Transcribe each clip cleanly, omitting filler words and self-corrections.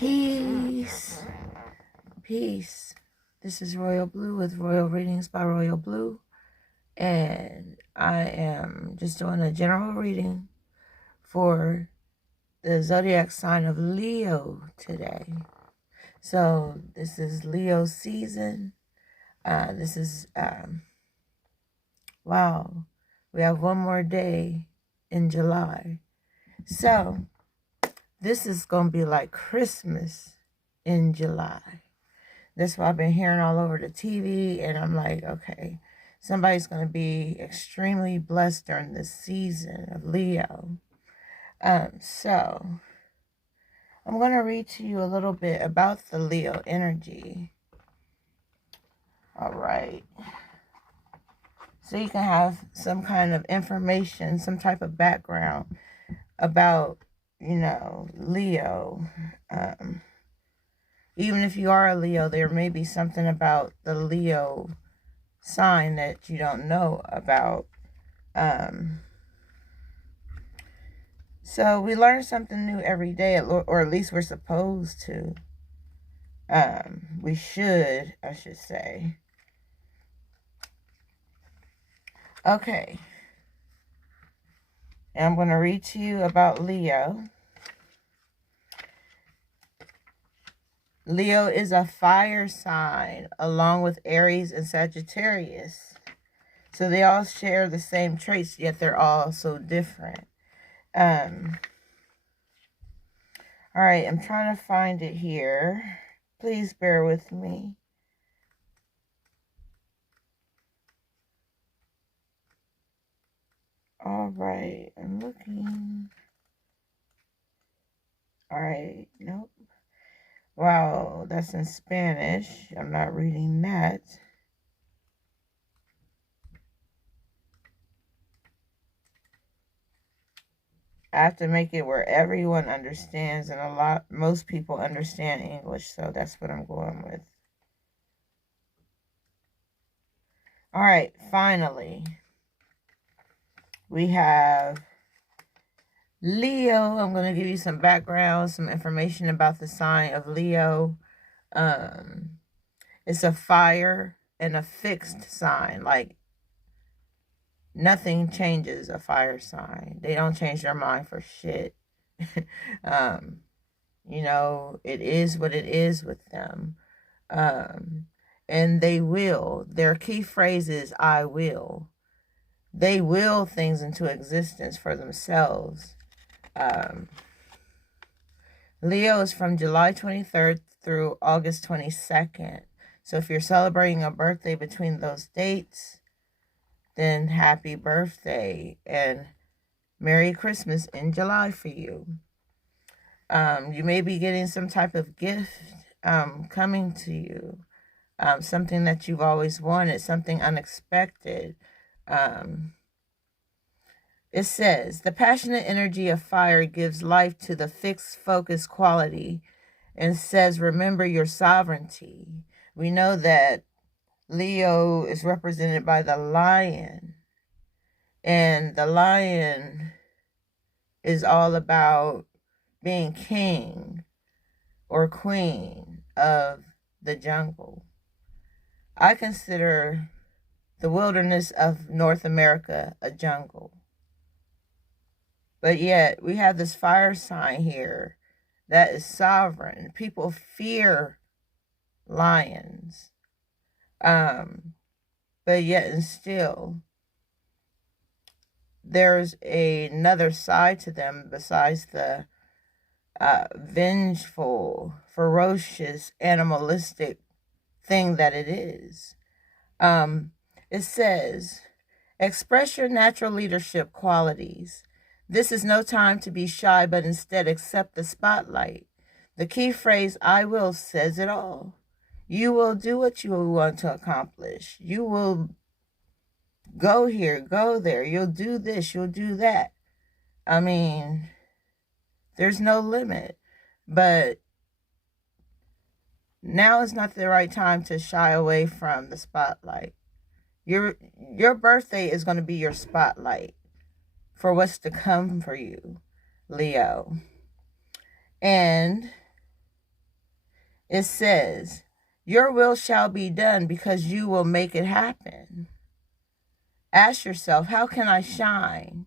Peace. Peace. This is Royal Blue with Royal Readings by Royal Blue. And I am just doing a general reading for the zodiac sign of Leo today. So this is Leo season. This is, wow, we have one more day in July. So this is going to be like Christmas in July. That's what I've been hearing all over the TV, and I'm like, okay, somebody's going to be extremely blessed during this season of Leo. So I'm going to read to you a little bit about the Leo energy. All right. So you can have some kind of information, some type of background about, Leo. Even if you are a Leo, there may be something about the Leo sign that you don't know about. So we learn something new every day, or at least we're supposed to. We should, I should say. Okay. And I'm going to read to you about Leo. Leo is a fire sign along with Aries and Sagittarius. So they all share the same traits, yet they're all so different. All right, I'm trying to find it here. Please bear with me. All right, I'm looking. All right, nope. Wow, that's in Spanish. I'm not reading that. I have to make it where everyone understands, and most people understand English, so that's what I'm going with. All right, finally, we have Leo. I'm going to give you some background, some information about the sign of Leo. It's a fire and a fixed sign. Like, nothing changes a fire sign. They don't change their mind for shit. It is what it is with them. And they will. Their key phrase is, I will. They will things into existence for themselves. Leo is from July 23rd through August 22nd. So if you're celebrating a birthday between those dates, then happy birthday and Merry Christmas in July for you. You may be getting some type of gift coming to you. Something that you've always wanted, something unexpected. It says, the passionate energy of fire gives life to the fixed focus quality and says, remember your sovereignty. We know that Leo is represented by the lion, and the lion is all about being king or queen of the jungle. I consider the wilderness of North America a jungle. But yet, we have this fire sign here that is sovereign. People fear lions. But yet and still, there's another side to them besides the vengeful, ferocious, animalistic thing that it is. It says, express your natural leadership qualities. This is no time to be shy, but instead accept the spotlight. The key phrase, I will, says it all. You will do what you want to accomplish. You will go here, go there. You'll do this, you'll do that. I mean, there's no limit. But now is not the right time to shy away from the spotlight. Your birthday is going to be your spotlight for what's to come for you, Leo. And it says, your will shall be done because you will make it happen. Ask yourself, how can I shine?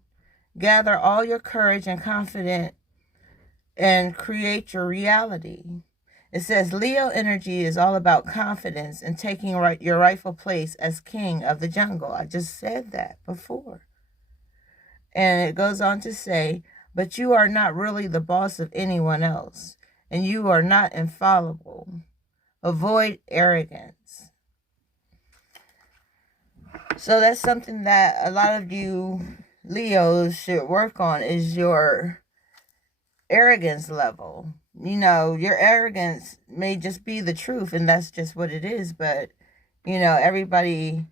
Gather all your courage and confidence and create your reality. It says Leo energy is all about confidence and taking your rightful place as king of the jungle. I just said that before. And it goes on to say, but you are not really the boss of anyone else, and you are not infallible. Avoid arrogance. So that's something that a lot of you Leos should work on, is your arrogance level. You know, your arrogance may just be the truth, and that's just what it is, but, you know, everybody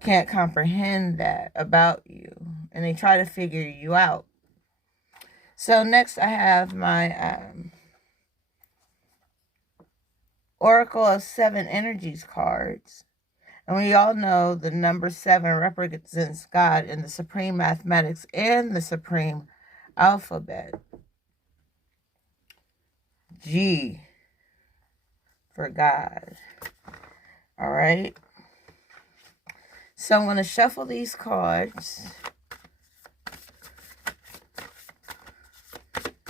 can't comprehend that about you, and they try to figure you out. So next I have my Oracle of Seven Energies cards. And we all know the number 7 represents God in the supreme mathematics and the supreme alphabet. G for God. All right. So I'm going to shuffle these cards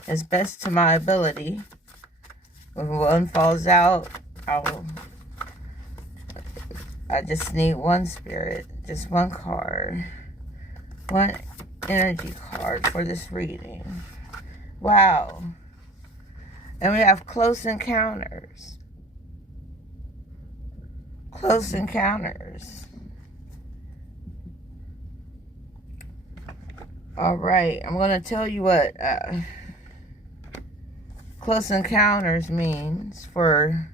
as best to my ability. When one falls out, I just need one spirit, just one card, one energy card for this reading. Wow. And we have close encounters. Close encounters. All right, I'm going to tell you what close encounters means for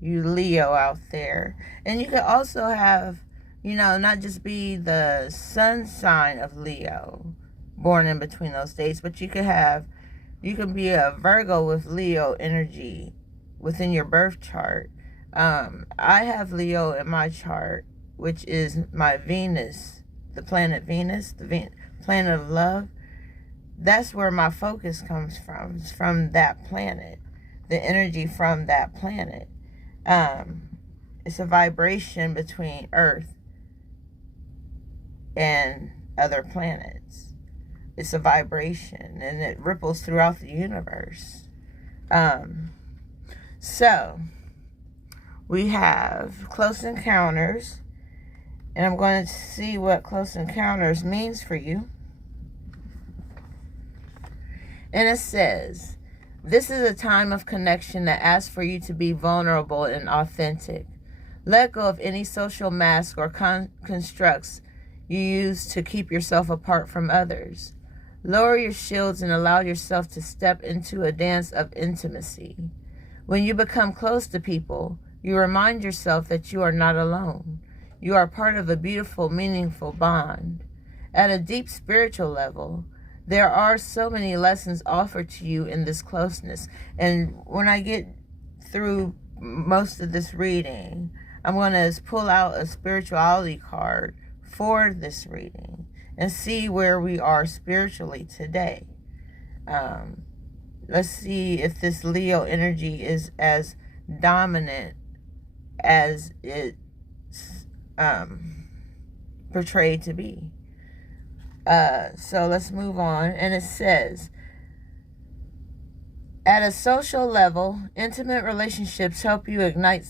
you Leo out there. And you could also have, you know, not just be the sun sign of Leo, born in between those dates, but you could be a Virgo with Leo energy within your birth chart. I have Leo in my chart, which is my Venus, the planet Venus, the planet of love. That's where my focus comes from. It's from that planet, the energy from that planet. It's a vibration between Earth and other planets. It's a vibration, and it ripples throughout the universe. So we have close encounters, and I'm going to see what close encounters means for you. And it says, this is a time of connection that asks for you to be vulnerable and authentic. Let go of any social mask or constructs you use to keep yourself apart from others. Lower your shields and allow yourself to step into a dance of intimacy. When you become close to people, you remind yourself that you are not alone. You are part of a beautiful, meaningful bond. At a deep spiritual level, there are so many lessons offered to you in this closeness. And when I get through most of this reading, I'm going to pull out a spirituality card for this reading and see where we are spiritually today. Let's see if this Leo energy is as dominant as it's portrayed to be. So let's move on. And it says, at a social level, intimate relationships help you ignite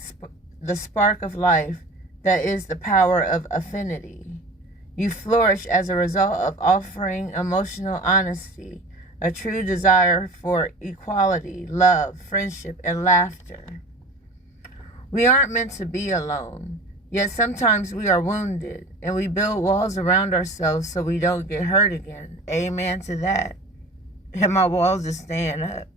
the spark of life that is the power of affinity. You flourish as a result of offering emotional honesty, a true desire for equality, love, friendship, and laughter. We aren't meant to be alone. Yet sometimes we are wounded, and we build walls around ourselves so we don't get hurt again. Amen to that. And my walls are staying up.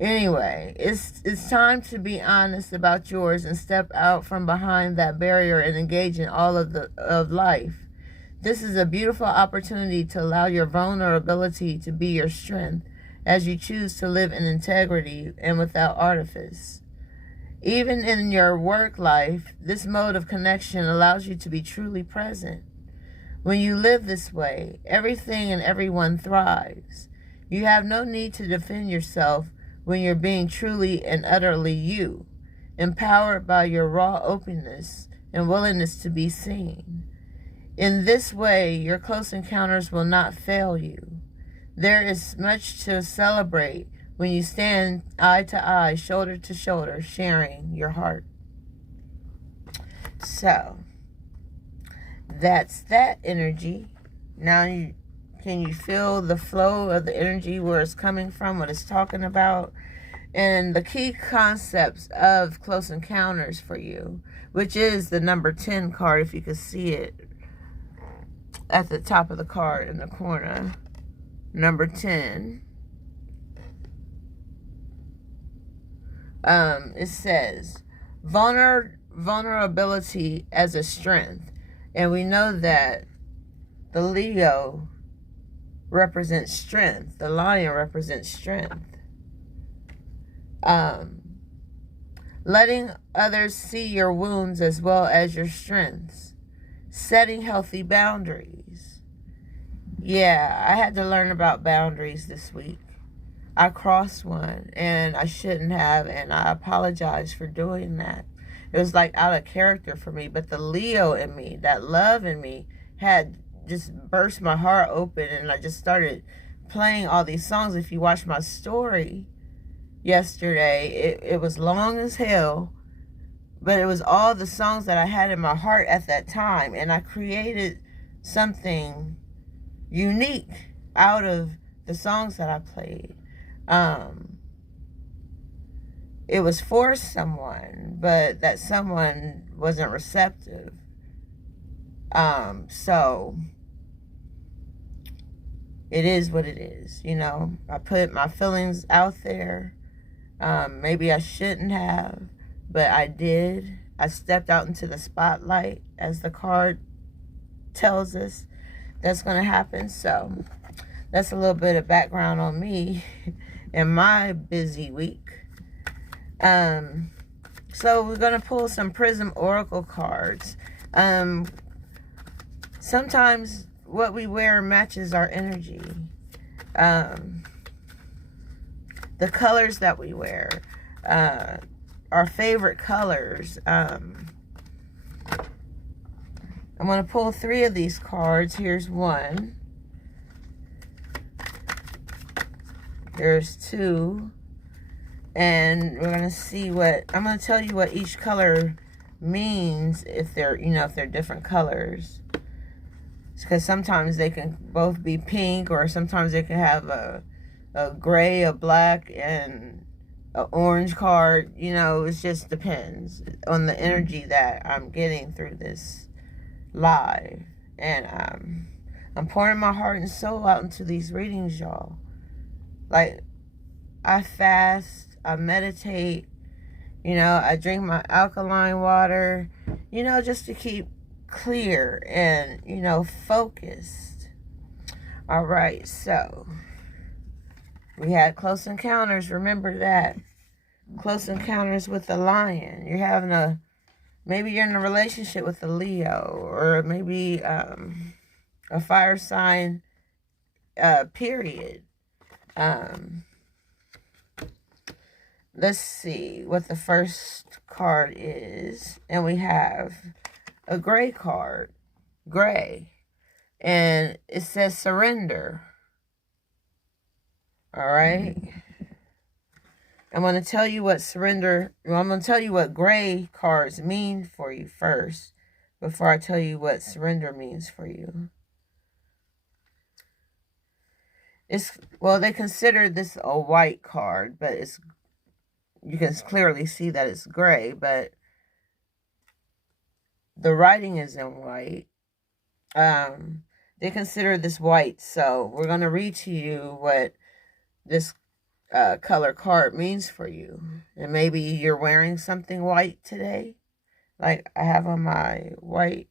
Anyway, it's time to be honest about yours and step out from behind that barrier and engage in all of life. This is a beautiful opportunity to allow your vulnerability to be your strength as you choose to live in integrity and without artifice. Even in your work life, this mode of connection allows you to be truly present. When you live this way, everything and everyone thrives. You have no need to defend yourself when you're being truly and utterly you, empowered by your raw openness and willingness to be seen. In this way, your close encounters will not fail you. There is much to celebrate when you stand eye to eye, shoulder to shoulder, sharing your heart. So, that's that energy. Now, can you feel the flow of the energy, where it's coming from, what it's talking about? And the key concepts of close encounters for you, which is the number 10 card, if you can see it at the top of the card in the corner. Number 10. It says vulnerability as a strength. And we know that the Leo represents strength. The lion represents strength. Letting others see your wounds as well as your strengths. Setting healthy boundaries. Yeah, I had to learn about boundaries this week. I crossed one, and I shouldn't have, and I apologize for doing that. It was like out of character for me, but the Leo in me, that love in me, had just burst my heart open, and I just started playing all these songs. If you watch my story yesterday, it was long as hell, but it was all the songs that I had in my heart at that time, and I created something unique out of the songs that I played. It was for someone, but that someone wasn't receptive. So it is what it is, you know. I put my feelings out there. Maybe I shouldn't have, but I did. I stepped out into the spotlight, as the card tells us that's going to happen. So that's a little bit of background on me and my busy week. So we're going to pull some Prism Oracle cards. Sometimes what we wear matches our energy. The colors that we wear, our favorite colors. I'm going to pull 3 of these cards. Here's 1. There's 2. And we're going to see what, I'm going to tell you what each color means if they're, you know, if they're different colors. Because sometimes they can both be pink, or sometimes they can have a gray, a black, and an orange card. You know, it just depends on the energy that I'm getting through this live. And I'm pouring my heart and soul out into these readings, y'all. Like, I fast, I meditate, you know, I drink my alkaline water, you know, just to keep clear and, you know, focused. All right, so we had close encounters. Remember that. Close encounters with the lion. You're having maybe you're in a relationship with a Leo, or maybe a fire sign, period. Let's see what the first card is. And we have a gray card. Gray. And it says surrender. Alright. I'm going to tell you what surrender... Well, I'm going to tell you what gray cards mean for you first, before I tell you what surrender means for you. Well, they consider this a white card, but you can clearly see that it's gray, but the writing is in white. They consider this white, so we're going to read to you what this color card means for you. And maybe you're wearing something white today, like I have on my white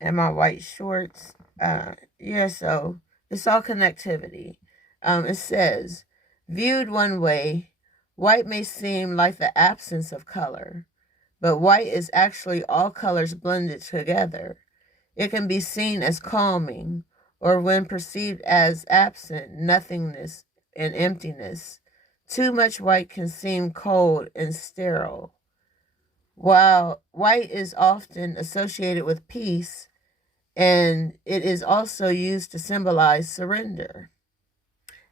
and my white shorts. Yeah, so it's all connectivity. It says, viewed one way, white may seem like the absence of color, but white is actually all colors blended together. It can be seen as calming, or when perceived as absent, nothingness, and emptiness. Too much white can seem cold and sterile. While white is often associated with peace, and it is also used to symbolize surrender.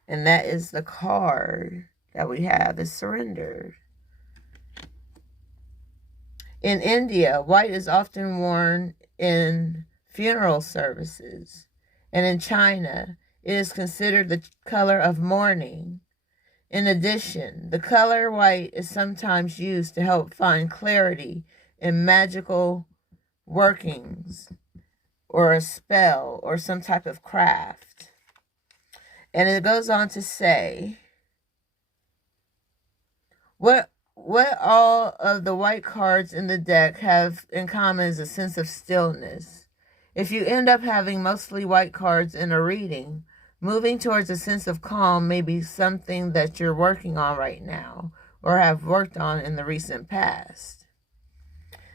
And that is the card that we have, is surrender. In India, white is often worn in funeral services. And in China, it is considered the color of mourning. In addition, the color white is sometimes used to help find clarity in magical workings or a spell or some type of craft. And it goes on to say, what all of the white cards in the deck have in common is a sense of stillness. If you end up having mostly white cards in a reading, moving towards a sense of calm may be something that you're working on right now or have worked on in the recent past.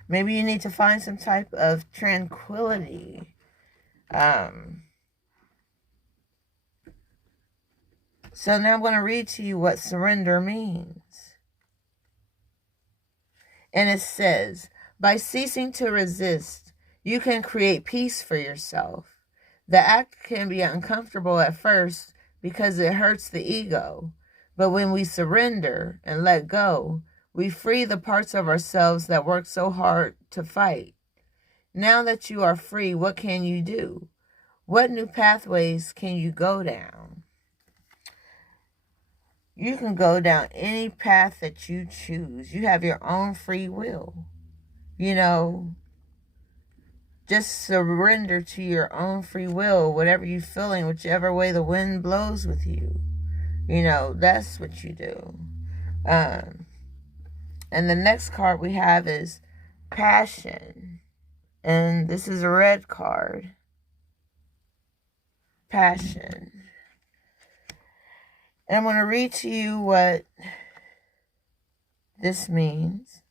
Maybe you need to find some type of tranquility. So now I'm going to read to you what surrender means. And it says, by ceasing to resist, you can create peace for yourself. The act can be uncomfortable at first because it hurts the ego. But when we surrender and let go, we free the parts of ourselves that work so hard to fight. Now that you are free, what can you do? What new pathways can you go down? You can go down any path that you choose. You have your own free will. Just surrender to your own free will, whatever you're feeling, whichever way the wind blows with you. That's what you do. And the next card we have is passion. And this is a red card. Passion. And I'm going to read to you what this means.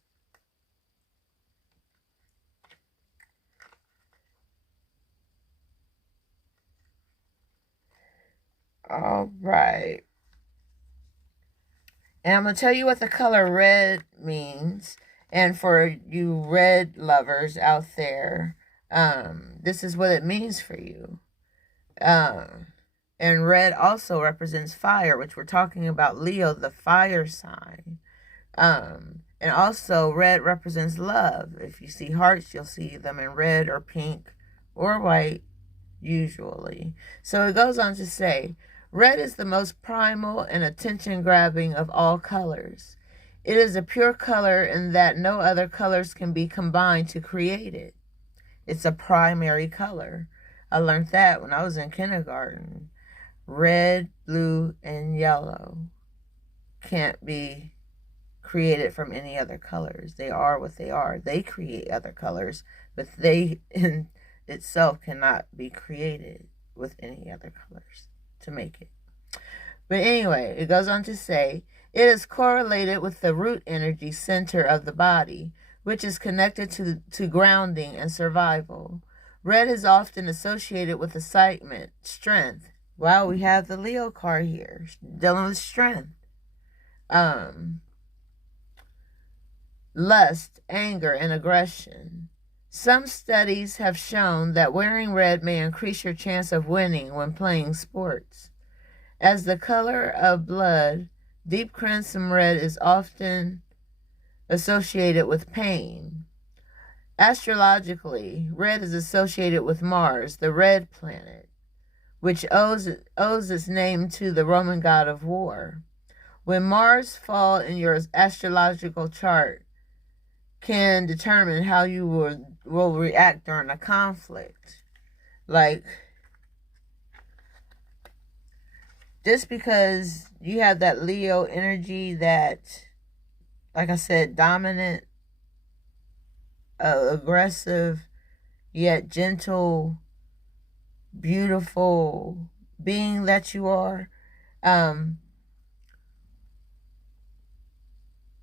All right. And I'm going to tell you what the color red means. And for you red lovers out there, this is what it means for you. And red also represents fire, which we're talking about Leo, the fire sign. And also red represents love. If you see hearts, you'll see them in red or pink or white, usually. So it goes on to say, red is the most primal and attention-grabbing of all colors. It is a pure color in that no other colors can be combined to create it. It's a primary color. I learned that when I was in kindergarten. Red, blue, and yellow can't be created from any other colors. They are what they are. They create other colors, but they in itself cannot be created with any other colors to make it. But anyway, it goes on to say, it is correlated with the root energy center of the body, which is connected to grounding and survival. Red is often associated with excitement, strength. Wow, we have the Leo card here, dealing with strength. Lust, anger, and aggression. Some studies have shown that wearing red may increase your chance of winning when playing sports. As the color of blood, deep crimson red is often associated with pain. Astrologically, red is associated with Mars, the red planet, which owes its name to the Roman god of war. When Mars falls in your astrological chart, can determine how you will react during a conflict. Like, just because you have that Leo energy that, like I said, dominant, aggressive, yet gentle, beautiful being that you are,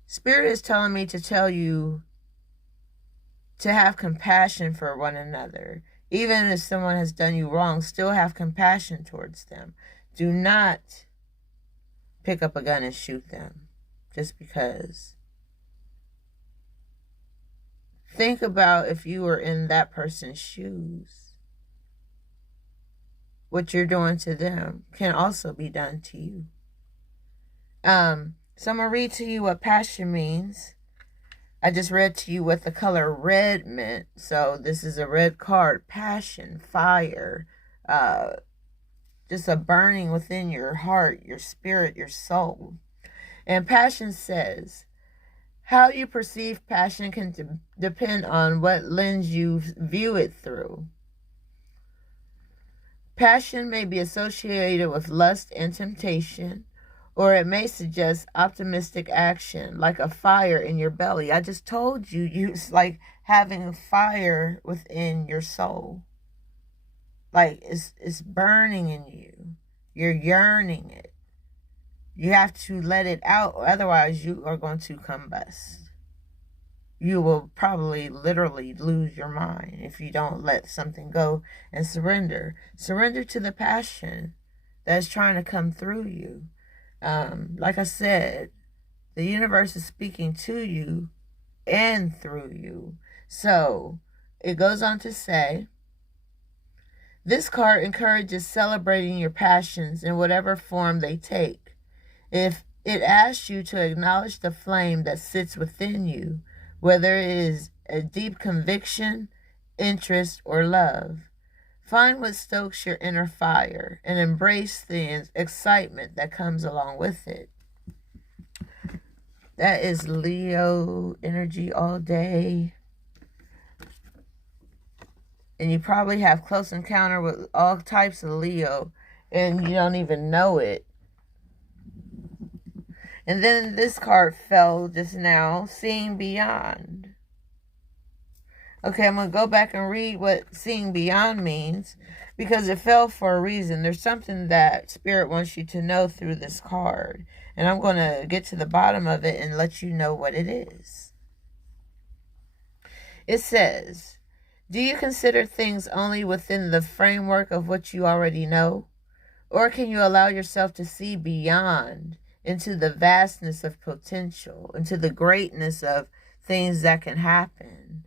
Spirit is telling me to tell you to have compassion for one another. Even if someone has done you wrong, still have compassion towards them. Do not pick up a gun and shoot them just because. Think about if you were in that person's shoes. What you're doing to them can also be done to you. So I'm going to read to you what passion means. I just read to you what the color red meant. So this is a red card. Passion, fire, just a burning within your heart, your spirit, your soul. And passion says, how you perceive passion can depend on what lens you view it through. Passion may be associated with lust and temptation, or it may suggest optimistic action, like a fire in your belly. I just told you, it's like having a fire within your soul. Like it's burning in you. You're yearning it. You have to let it out, otherwise you are going to combust. You will probably literally lose your mind if you don't let something go and surrender. Surrender to the passion that's trying to come through you. Like I said, the universe is speaking to you and through you. So it goes on to say, this card encourages celebrating your passions in whatever form they take. If it asks you to acknowledge the flame that sits within you, whether it is a deep conviction, interest, or love, find what stokes your inner fire and embrace the excitement that comes along with it. That is Leo energy all day. And you probably have close encounter with all types of Leo and you don't even know it. And then this card fell just now, Seeing Beyond. Okay, I'm going to go back and read what Seeing Beyond means because it fell for a reason. There's something that Spirit wants you to know through this card. And I'm going to get to the bottom of it and let you know what it is. It says, do you consider things only within the framework of what you already know? Or can you allow yourself to see beyond into the vastness of potential, into the greatness of things that can happen?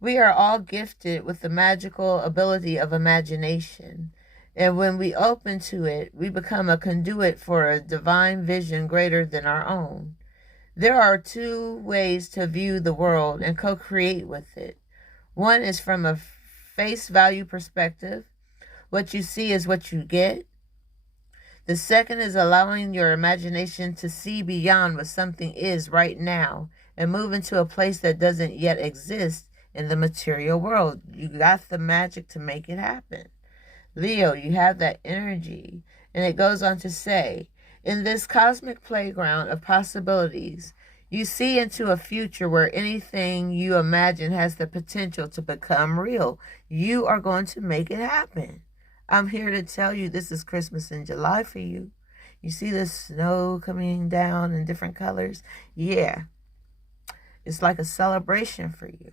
We are all gifted with the magical ability of imagination. And when we open to it, we become a conduit for a divine vision greater than our own. There are two ways to view the world and co-create with it. One is from a face value perspective. What you see is what you get. The second is allowing your imagination to see beyond what something is right now and move into a place that doesn't yet exist in the material world. You got the magic to make it happen. Leo, you have that energy. And it goes on to say, in this cosmic playground of possibilities, you see into a future where anything you imagine has the potential to become real. You are going to make it happen. I'm here to tell you this is Christmas in July for you. You see the snow coming down in different colors? Yeah. It's like a celebration for you.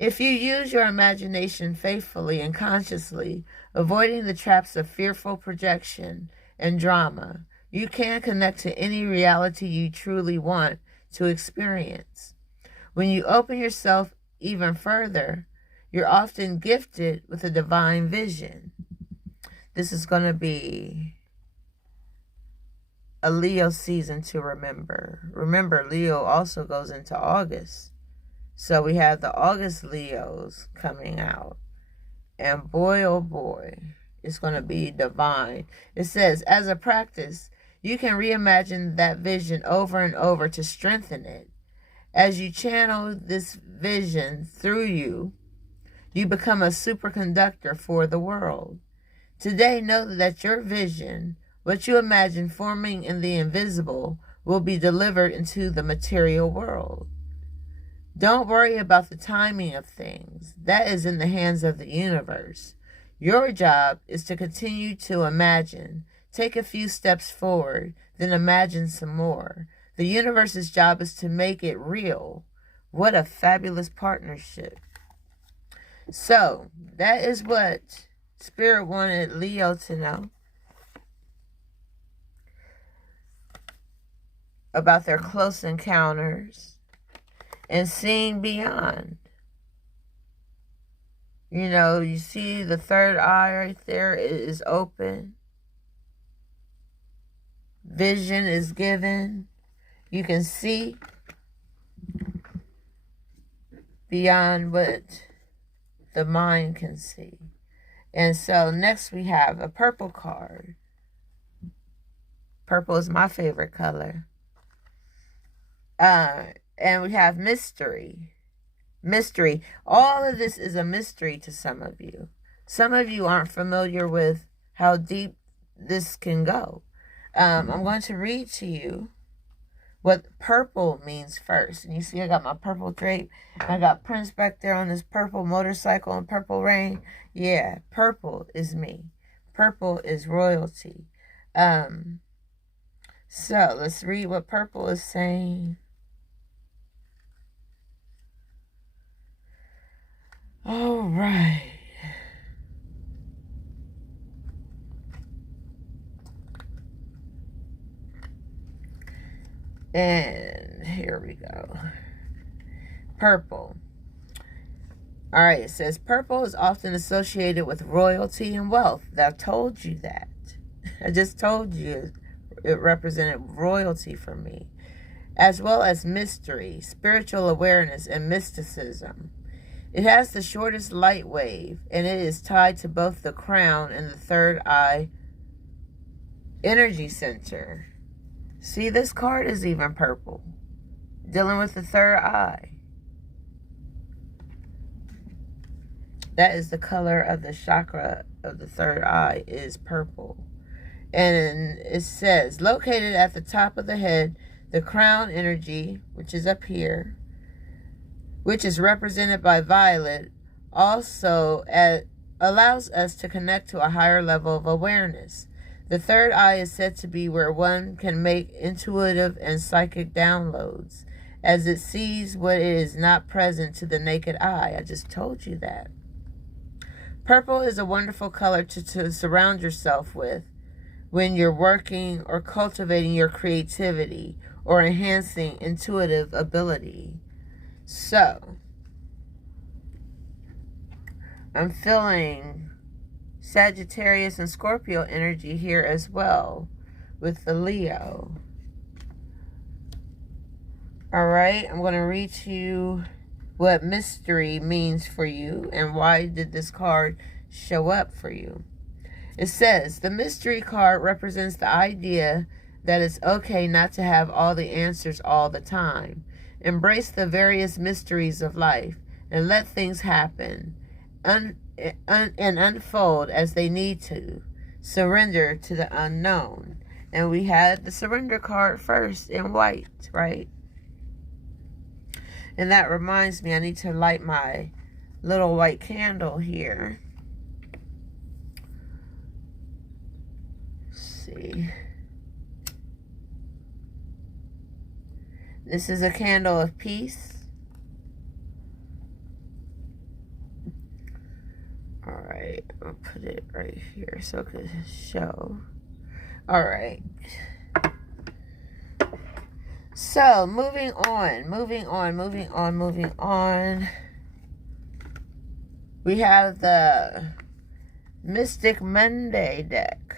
If you use your imagination faithfully and consciously, avoiding the traps of fearful projection and drama, you can connect to any reality you truly want to experience. When you open yourself even further, you're often gifted with a divine vision. This is going to be a Leo season to remember. Remember, Leo also goes into August. So we have the August Leos coming out. And boy, oh boy, it's going to be divine. It says, as a practice, you can reimagine that vision over and over to strengthen it. As you channel this vision through you, you become a superconductor for the world. Today, know that your vision, what you imagine forming in the invisible, will be delivered into the material world. Don't worry about the timing of things. That is in the hands of the universe. Your job is to continue to imagine. Take a few steps forward, then imagine some more. The universe's job is to make it real. What a fabulous partnership. So, that is what Spirit wanted Leo to know about their close encounters and seeing beyond. You know, you see the third eye right there, it is open. Vision is given. You can see beyond what the mind can see. And so next we have a purple card. Purple is my favorite color. And we have mystery. Mystery. All of this is a mystery to some of you. Some of you aren't familiar with how deep this can go. I'm going to read to you what purple means first. And you see I got my purple drape. I got Prince back there on this purple motorcycle and purple rain. Yeah, purple is me. Purple is royalty. So let's read what purple is saying. All right. And here we go. Purple. All right, it says purple is often associated with royalty and wealth. I told you that. I just told you it represented royalty for me, as well as mystery, spiritual awareness, and mysticism. It has the shortest light wave, and it is tied to both the crown and the third eye energy center. See, this card is even purple, dealing with the third eye. That is the color of the chakra of the third eye, is purple. And it says, located at the top of the head, the crown energy, which is up here, which is represented by violet, also allows us to connect to a higher level of awareness. The third eye is said to be where one can make intuitive and psychic downloads, as it sees what is not present to the naked eye. I just told you that. Purple is a wonderful color to surround yourself with when you're working or cultivating your creativity or enhancing intuitive ability. So, I'm feeling Sagittarius and Scorpio energy here as well with the Leo. All right, I'm going to read to you what mystery means for you and why did this card show up for you. It says, the mystery card represents the idea that it's okay not to have all the answers all the time. Embrace the various mysteries of life and let things happen and unfold as they need to. Surrender to the unknown. And we had the surrender card first in white, right? And that reminds me, I need to light my little white candle here. Let's see. This is a candle of peace. All right, I'll put it right here so it can show. All right. So, moving on. We have the Mystic Monday deck.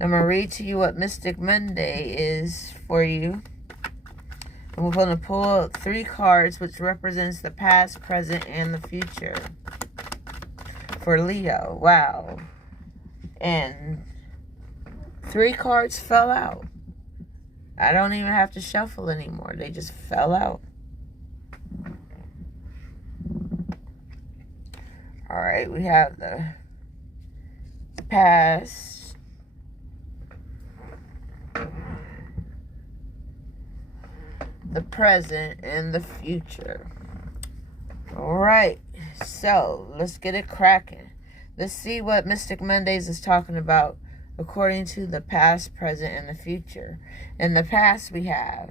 I'm going to read to you what Mystic Monday is for you. And we're going to pull 3 cards, which represents the past, present, and the future for Leo. Wow. And 3 cards fell out. I don't even have to shuffle anymore. They just fell out. All right, we have the past, the present, and the future. All right, so let's get it cracking. Let's see what Mystic Mondays is talking about according to the past, present, and the future. In the past, we have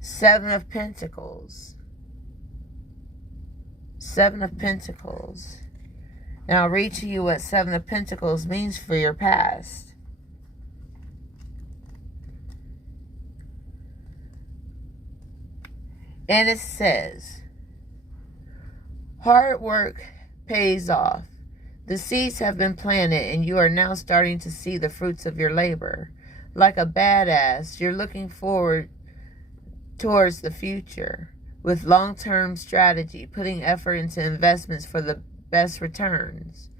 7 of Pentacles, Seven of Pentacles. Now I'll read to you what Seven of Pentacles means for your past. And it says, hard work pays off. The seeds have been planted and you are now starting to see the fruits of your labor. Like a badass, you're looking forward towards the future with long-term strategy, putting effort into investments for the best returns.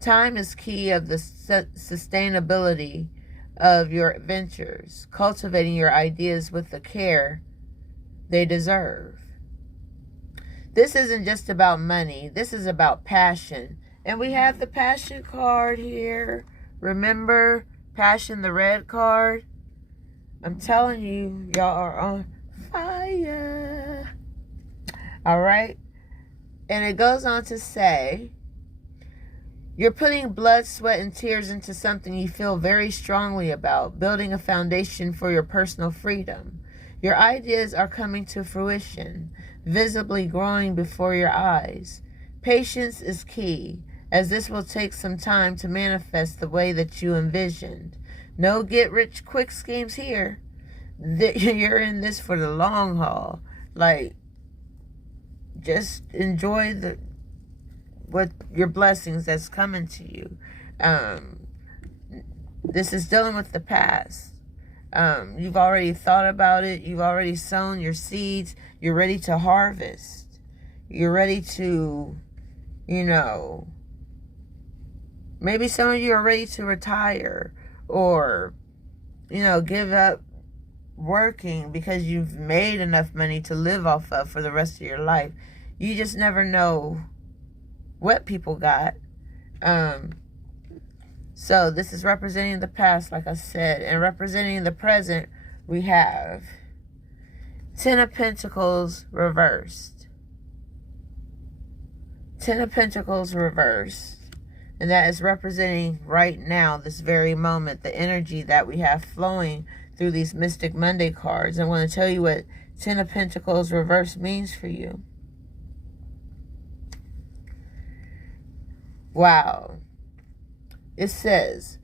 Time is key of the sustainability of your ventures, cultivating your ideas with the care they deserve. This isn't just about money. This is about passion. And we have the passion card here. Remember, passion, the red card. I'm telling you, y'all are on fire. All right. And it goes on to say, you're putting blood, sweat, and tears into something you feel very strongly about, building a foundation for your personal freedom. Your ideas are coming to fruition, visibly growing before your eyes. Patience is key, as this will take some time to manifest the way that you envisioned. No get-rich-quick schemes here. You're in this for the long haul. Like, just enjoy what your blessings that's coming to you. This is dealing with the past. You've already thought about it. You've already sown your seeds. You're ready to harvest. You're ready to, maybe some of you are ready to retire or, give up working because you've made enough money to live off of for the rest of your life. You just never know what people got. So this is representing the past, like I said, and representing the present, we have Ten of Pentacles reversed. Ten of Pentacles reversed. And that is representing right now, this very moment, the energy that we have flowing through these Mystic Monday cards. I want to tell you what Ten of Pentacles reversed means for you. Wow. It says,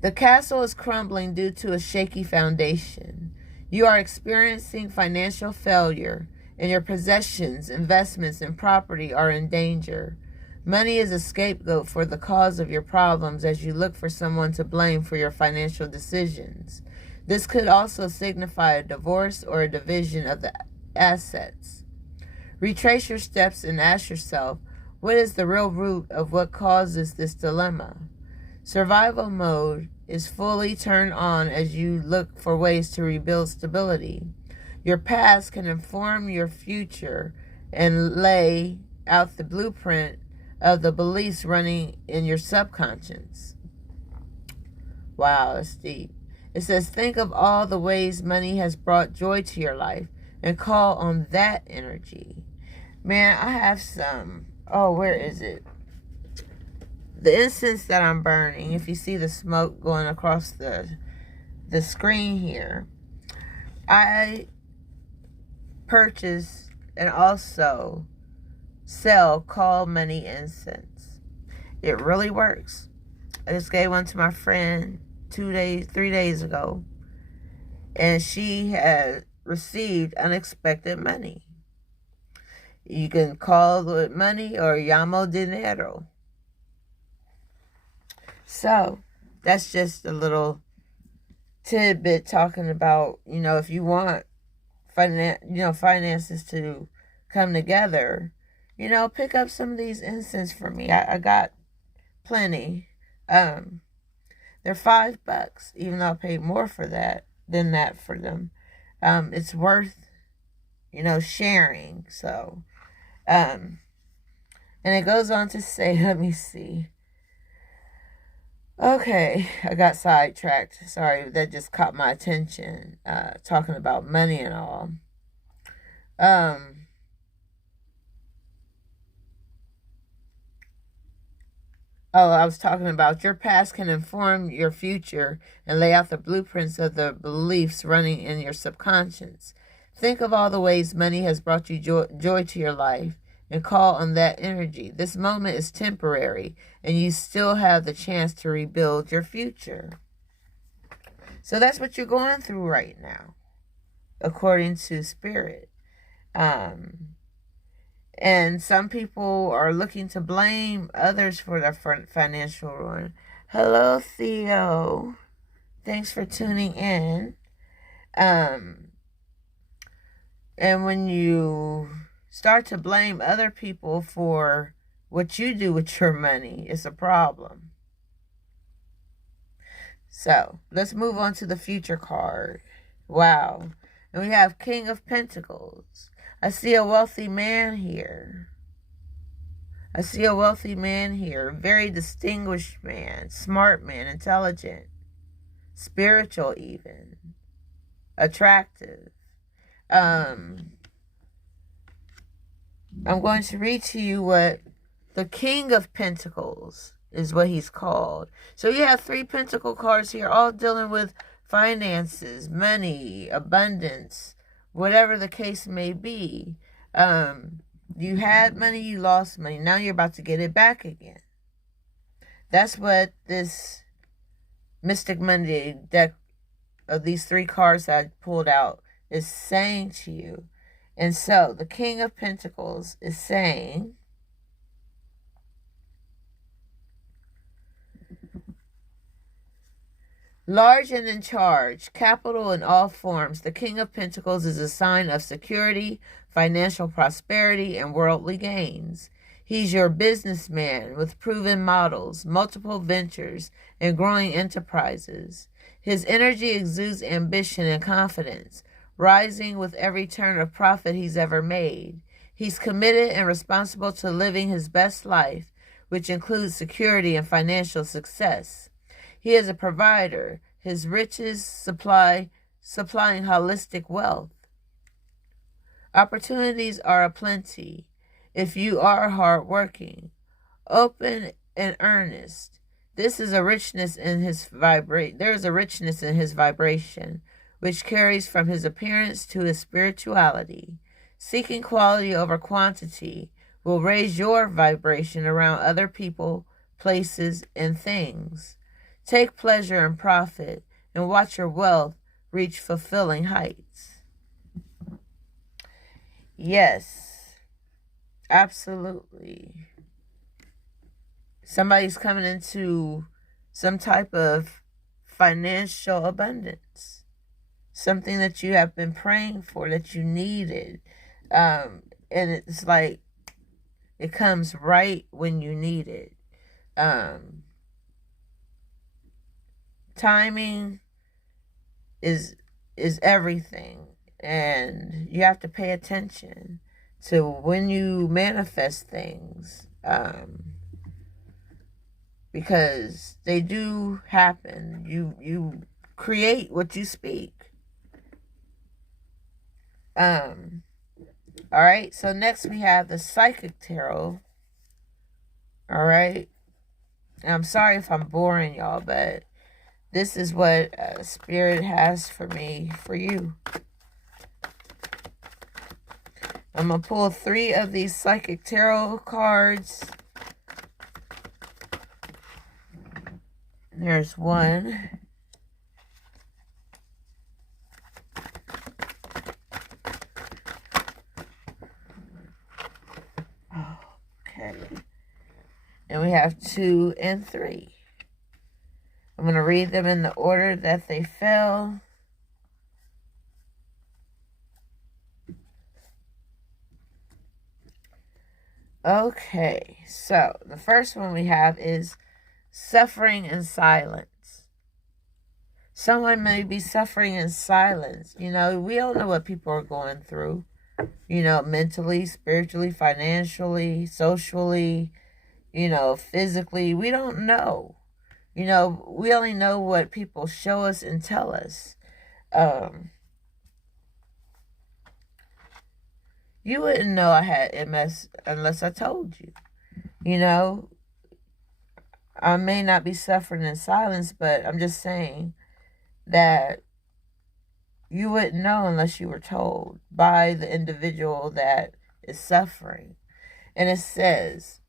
the castle is crumbling due to a shaky foundation. You are experiencing financial failure, and your possessions, investments, and property are in danger. Money is a scapegoat for the cause of your problems as you look for someone to blame for your financial decisions. This could also signify a divorce or a division of the assets. Retrace your steps and ask yourself, what is the real root of what causes this dilemma? Survival mode is fully turned on as you look for ways to rebuild stability. Your past can inform your future and lay out the blueprint of the beliefs running in your subconscious. Wow, that's deep. It says, think of all the ways money has brought joy to your life and call on that energy. Man, I have some. Oh, where is it? The incense that I'm burning, if you see the smoke going across the screen here, I purchased and also sell call money incense. It really works. I just gave one to my friend 3 days ago, and she had received unexpected money. You can call it money or llamo dinero. So that's just a little tidbit talking about, if you want finances to come together, pick up some of these incense for me. I got plenty. They're $5, even though I paid more for that than that for them. It's worth, sharing. So, and it goes on to say, let me see. Okay, I got sidetracked. Sorry, that just caught my attention. Talking about money and all. I was talking about your past can inform your future and lay out the blueprints of the beliefs running in your subconscious. Think of all the ways money has brought you joy to your life and call on that energy. This moment is temporary, and you still have the chance to rebuild your future. So that's what you're going through right now, according to Spirit. And some people are looking to blame others for their financial ruin. Hello, Theo. Thanks for tuning in. And when you start to blame other people for what you do with your money, it's a problem. So let's move on to the future card. Wow. And we have King of Pentacles. I see a wealthy man here. Very distinguished man, smart man, intelligent, spiritual even, attractive. I'm going to read to you what the King of Pentacles is, what he's called. So you have 3 Pentacle cards here, all dealing with finances, money, abundance, whatever the case may be. You had money, you lost money. Now you're about to get it back again. That's what this Mystic Monday deck of these 3 cards that I pulled out is saying to you. And so the King of Pentacles is saying, large and in charge, capital in all forms. The King of Pentacles is a sign of security, financial prosperity, and worldly gains. He's your businessman with proven models, multiple ventures, and growing enterprises. His energy exudes ambition and confidence, rising with every turn of profit he's ever made. He's committed and responsible to living his best life, which includes security and financial success. He is a provider, his riches supplying holistic wealth. Opportunities are aplenty if you are hardworking, open and earnest. There is a richness in his vibration, which carries from his appearance to his spirituality. Seeking quality over quantity will raise your vibration around other people, places, and things. Take pleasure and profit, and watch your wealth reach fulfilling heights. Yes, absolutely. Somebody's coming into some type of financial abundance. Something that you have been praying for, that you needed. And it's like it comes right when you need it. Timing is everything, and you have to pay attention to when you manifest things, because they do happen. You create what you speak. All right, so next we have the Psychic Tarot. All right, and I'm sorry if I'm boring y'all, but this is what Spirit has for me, for you. I'm going to pull 3 of these Psychic Tarot cards. There's one. Okay. And we have 2 and 3. I'm going to read them in the order that they fell. Okay, so the first one we have is suffering in silence. Someone may be suffering in silence. You know, we don't know what people are going through. You know, mentally, spiritually, financially, socially, you know, physically. We don't know. You know, we only know what people show us and tell us. You wouldn't know I had MS unless I told you. You know, I may not be suffering in silence, but I'm just saying that you wouldn't know unless you were told by the individual that is suffering. And it says,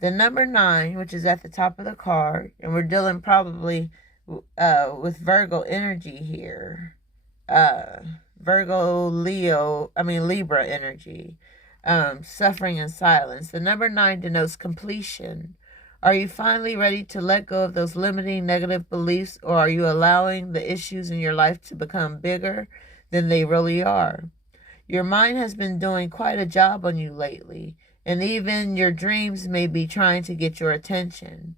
the number 9, which is at the top of the card, and we're dealing probably with Virgo energy here. Libra energy. Suffering and silence. The number 9 denotes completion. Are you finally ready to let go of those limiting negative beliefs, or are you allowing the issues in your life to become bigger than they really are? Your mind has been doing quite a job on you lately, and even your dreams may be trying to get your attention.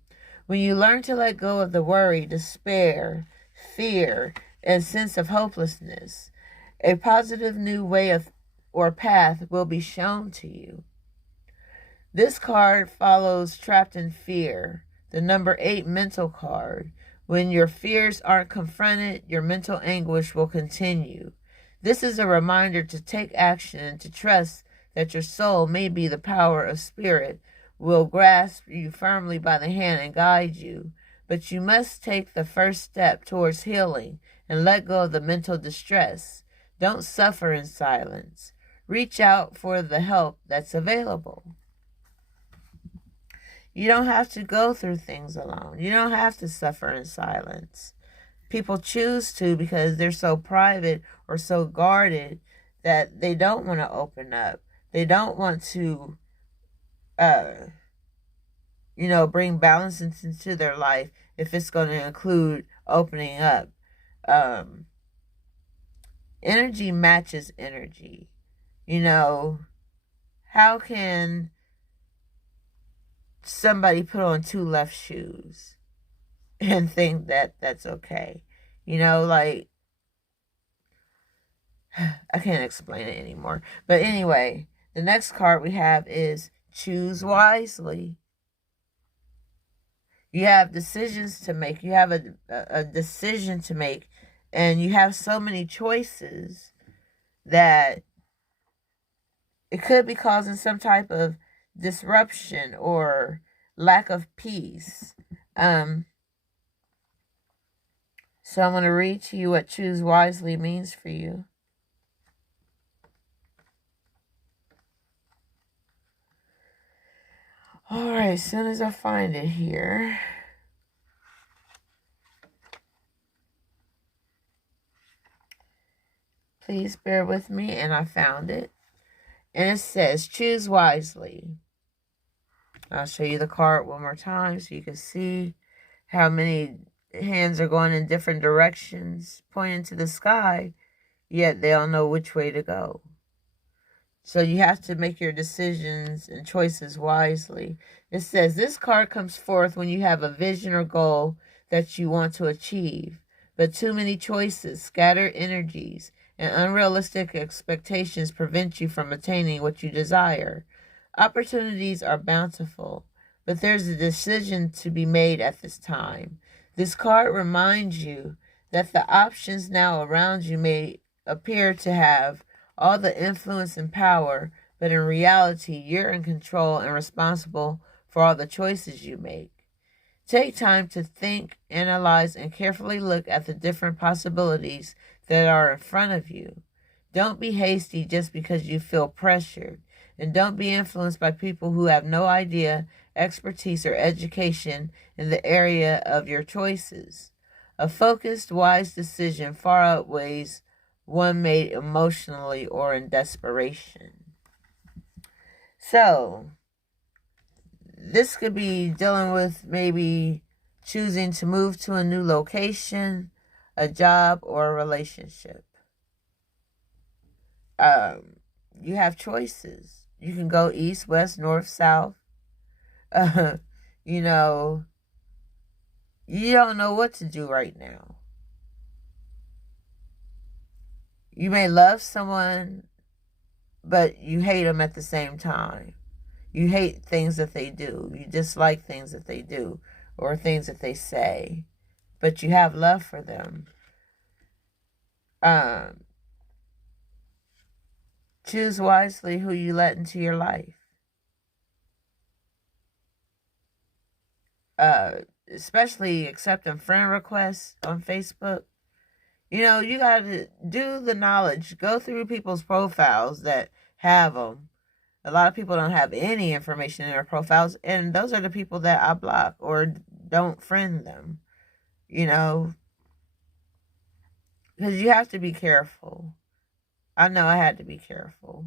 When you learn to let go of the worry, despair, fear, and sense of hopelessness, a positive new way of or path will be shown to you. This card follows trapped in fear, the number 8 mental card. When your fears aren't confronted, your mental anguish will continue. This is a reminder to take action and to trust that your soul, maybe the power of spirit, will grasp you firmly by the hand and guide you. But you must take the first step towards healing and let go of the mental distress. Don't suffer in silence. Reach out for the help that's available. You don't have to go through things alone. You don't have to suffer in silence. People choose to because they're so private or so guarded that they don't want to open up. They don't want to, bring balance into their life if it's going to include opening up. Energy matches energy. How can somebody put on 2 left shoes and think that that's okay? I can't explain it anymore. But anyway, the next card we have is choose wisely. You have decisions to make. You have a decision to make, and you have so many choices that it could be causing some type of disruption or lack of peace. So I'm going to read to you what choose wisely means for you. All right, as soon as I find it here. Please bear with me, and I found it. And it says, choose wisely. I'll show you the card one more time so you can see how many hands are going in different directions, pointing to the sky, yet they don't know which way to go. So you have to make your decisions and choices wisely. It says, this card comes forth when you have a vision or goal that you want to achieve, but too many choices, scattered energies, and unrealistic expectations prevent you from attaining what you desire. Opportunities are bountiful, but there's a decision to be made at this time. This card reminds you that the options now around you may appear to have all the influence and power, but in reality, you're in control and responsible for all the choices you make. Take time to think, analyze, and carefully look at the different possibilities that are in front of you. Don't be hasty just because you feel pressured, and don't be influenced by people who have no idea, expertise, or education in the area of your choices. A focused, wise decision far outweighs one made emotionally or in desperation. So, this could be dealing with maybe choosing to move to a new location, a job, or a relationship. You have choices. You can go east, west, north, south. You don't know what to do right now. You may love someone, but you hate them at the same time. You hate things that they do. You dislike things that they do or things that they say, but you have love for them. Choose wisely who you let into your life. Especially accepting friend requests on Facebook. You got to do the knowledge. Go through people's profiles that have them. A lot of people don't have any information in their profiles, and those are the people that I block or don't friend them, you know, because you have to be careful. I know I had to be careful.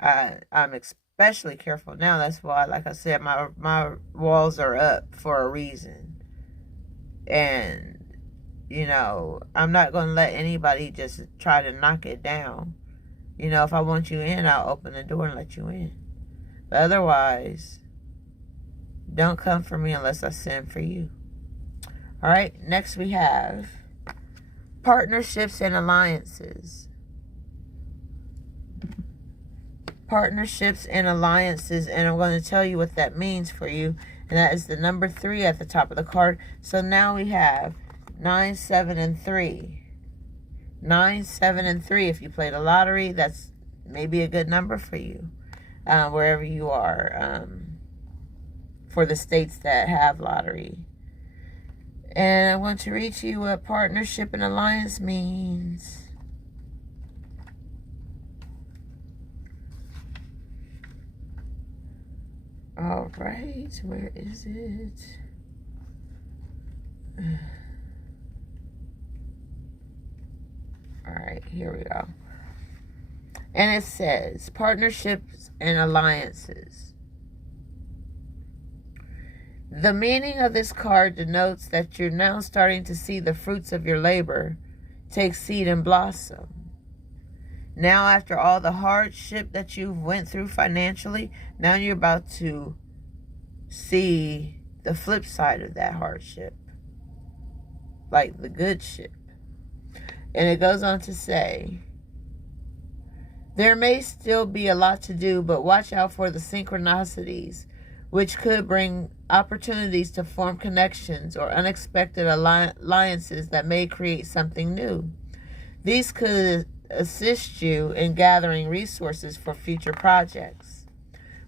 I'm especially careful now. That's why, like I said, my walls are up for a reason. And, you know, I'm not going to let anybody just try to knock it down. You know, if I want you in, I'll open the door and let you in. But otherwise, don't come for me unless I send for you. All right, next we have partnerships and alliances. Partnerships and alliances, and I'm going to tell you what that means for you. And that is the number 3 at the top of the card. So now we have 9, 7, and 3. 9, 7, and 3. If you play the lottery, that's maybe a good number for you, wherever you are, for the states that have lottery. And I want to read to you what partnership and alliance means. All right, where is it? All right, here we go. And it says, partnerships and alliances. The meaning of this card denotes that you're now starting to see the fruits of your labor take seed and blossom. Now, after all the hardship that you went through financially, now you're about to see the flip side of that hardship, like the good ship. And it goes on to say, there may still be a lot to do, but watch out for the synchronicities, which could bring opportunities to form connections or unexpected alliances that may create something new. These could assist you in gathering resources for future projects.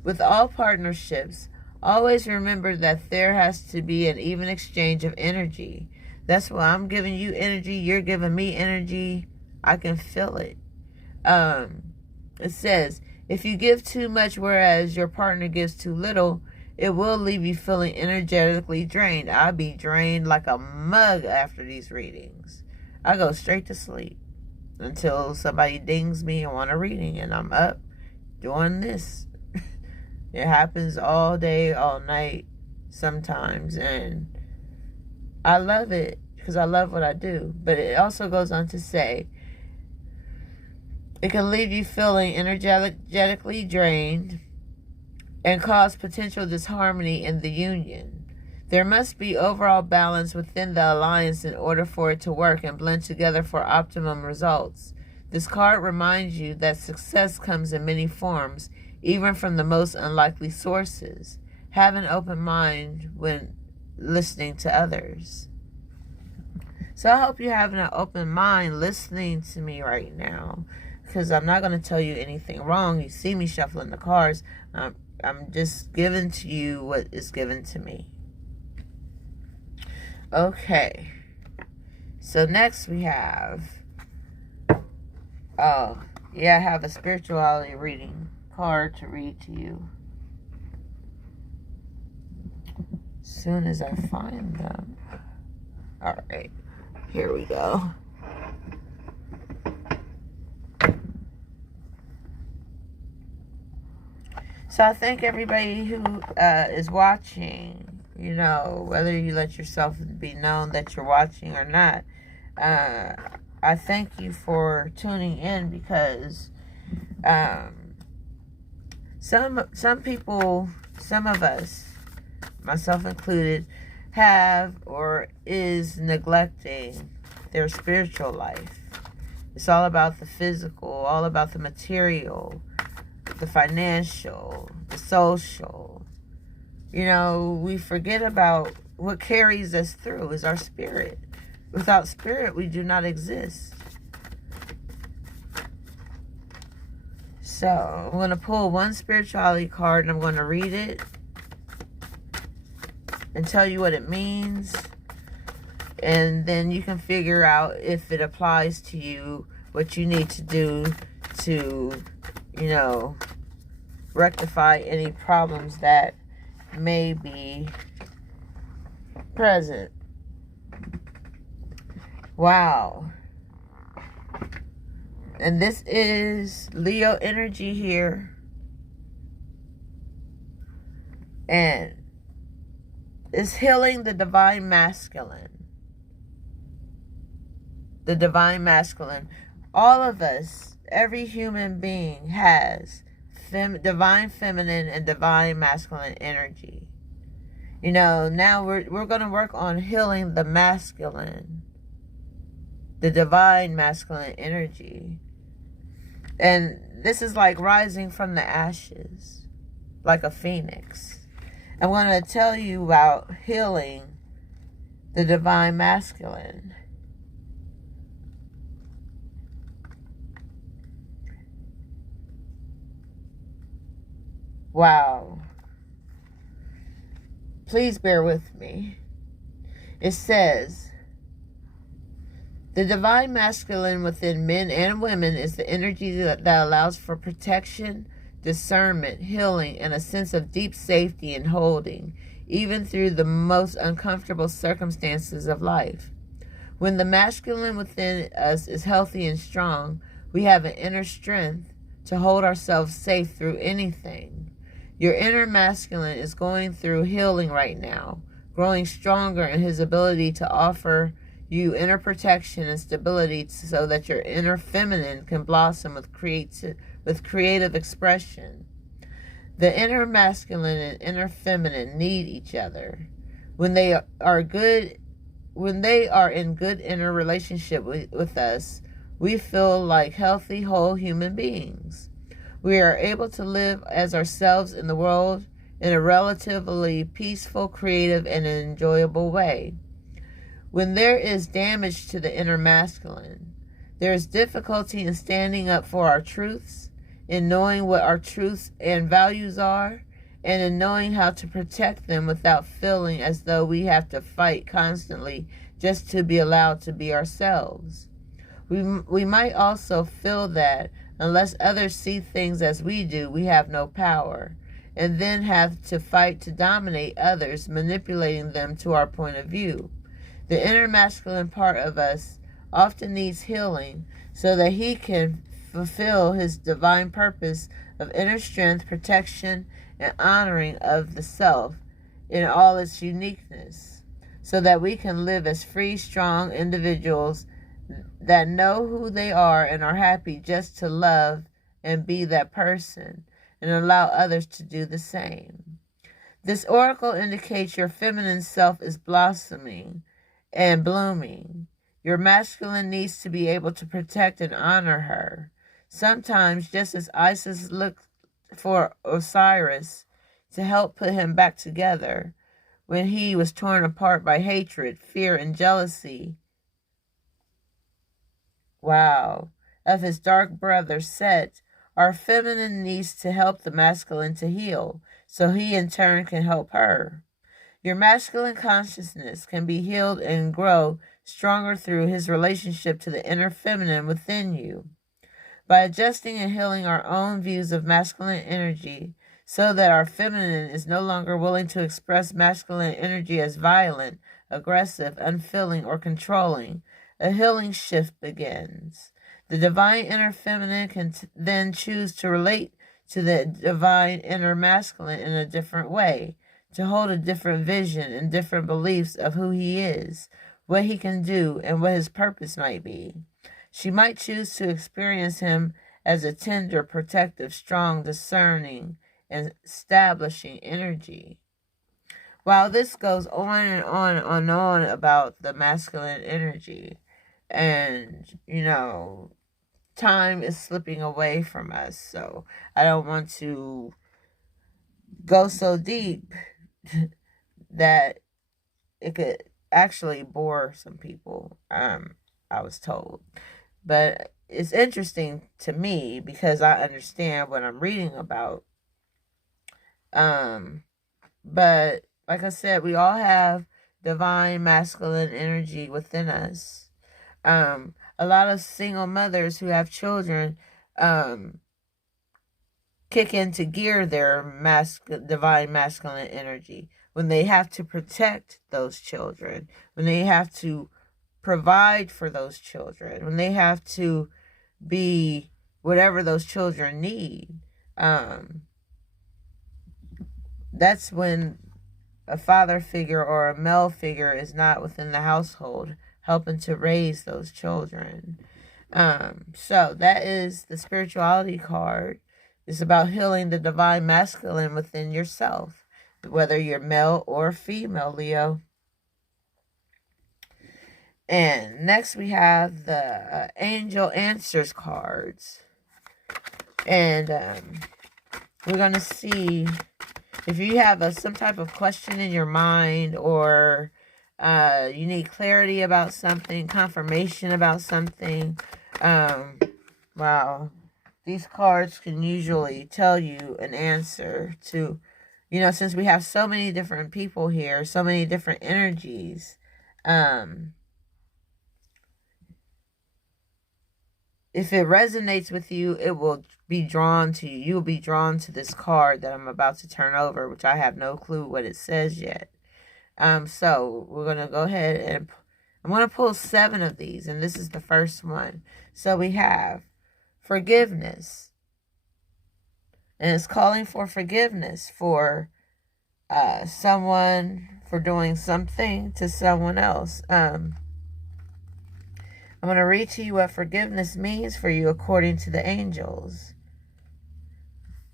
With all partnerships, always remember that there has to be an even exchange of energy. That's why I'm giving you energy, you're giving me energy. I can feel it. It says, if you give too much whereas your partner gives too little, it will leave you feeling energetically drained. I'll be drained like a mug after these readings. I go straight to sleep until somebody dings me and want a reading, and I'm up doing this. It happens all day, all night, sometimes, and I love it because I love what I do. But it also goes on to say, it can leave you feeling energetically drained and cause potential disharmony in the union. There must be overall balance within the alliance in order for it to work and blend together for optimum results. This card reminds you that success comes in many forms, even from the most unlikely sources. Have an open mind when listening to others. So I hope you're having an open mind listening to me right now, because I'm not going to tell you anything wrong. You see me shuffling the cards. I'm just giving to you what is given to me. Okay. So next we have, I have a spirituality reading card to read to you. As soon as I find them. All right. Here we go. So I thank everybody who is watching, you know, whether you let yourself be known that you're watching or not. I thank you for tuning in, because some people, some of us, myself included, have or is neglecting their spiritual life. It's all about the physical, all about the material, the financial, the social. You know, we forget about what carries us through is our spirit. Without spirit, we do not exist. So, I'm going to pull one spirituality card and I'm going to read it and tell you what it means. And then you can figure out if it applies to you, what you need to do to, you know, rectify any problems that may be present. Wow. And this is Leo energy here. And it's healing the divine masculine. The divine masculine. All of us, every human being has divine feminine and divine masculine energy. You know, now we're going to work on healing the masculine, the divine masculine energy. And this is like rising from the ashes, like a phoenix. I'm going to tell you about healing the divine masculine. Wow. Please bear with me. It says, the divine masculine within men and women is the energy that allows for protection, discernment, healing, and a sense of deep safety and holding, even through the most uncomfortable circumstances of life. When the masculine within us is healthy and strong, we have an inner strength to hold ourselves safe through anything. Your inner masculine is going through healing right now, growing stronger in his ability to offer you inner protection and stability so that your inner feminine can blossom with creative expression. The inner masculine and inner feminine need each other. When they are in good inner relationship with us, we feel like healthy, whole human beings. We are able to live as ourselves in the world in a relatively peaceful, creative, and enjoyable way. When there is damage to the inner masculine, there is difficulty in standing up for our truths, in knowing what our truths and values are, and in knowing how to protect them without feeling as though we have to fight constantly just to be allowed to be ourselves. We might also feel that unless others see things as we do, we have no power, and then have to fight to dominate others, manipulating them to our point of view. The inner masculine part of us often needs healing so that he can fulfill his divine purpose of inner strength, protection, and honoring of the self in all its uniqueness, so that we can live as free, strong individuals that know who they are and are happy just to love and be that person and allow others to do the same. This oracle indicates your feminine self is blossoming and blooming. Your masculine needs to be able to protect and honor her. Sometimes, just as Isis looked for Osiris to help put him back together when he was torn apart by hatred, fear, and jealousy, of his dark brother Set, our feminine needs to help the masculine to heal, so he in turn can help her. Your masculine consciousness can be healed and grow stronger through his relationship to the inner feminine within you. By adjusting and healing our own views of masculine energy so that our feminine is no longer willing to express masculine energy as violent, aggressive, unfeeling, or controlling, a healing shift begins. The divine inner feminine can then choose to relate to the divine inner masculine in a different way, to hold a different vision and different beliefs of who he is, what he can do, and what his purpose might be. She might choose to experience him as a tender, protective, strong, discerning, and establishing energy. While this goes on and on and on about the masculine energy, and, time is slipping away from us, so I don't want to go so deep that it could actually bore some people, I was told. But it's interesting to me because I understand what I'm reading about. But like I said, we all have divine masculine energy within us. A lot of single mothers who have children, kick into gear their divine masculine energy, when they have to protect those children, when they have to provide for those children, when they have to be whatever those children need. That's when a father figure or a male figure is not within the household helping to raise those children. So that is the spirituality card. It's about healing the divine masculine within yourself, whether you're male or female, Leo. And next we have the Angel Answers cards. And we're going to see if you have some type of question in your mind, or you need clarity about something, confirmation about something. Wow. These cards can usually tell you an answer to, since we have so many different people here, so many different energies. If it resonates with you, it will be drawn to you. You will be drawn to this card that I'm about to turn over, which I have no clue what it says yet. So we're going to go ahead and I'm going to pull 7 of these, and this is the first one. So we have forgiveness. And it's calling for forgiveness for someone for doing something to someone else. I'm going to read to you what forgiveness means for you according to the angels.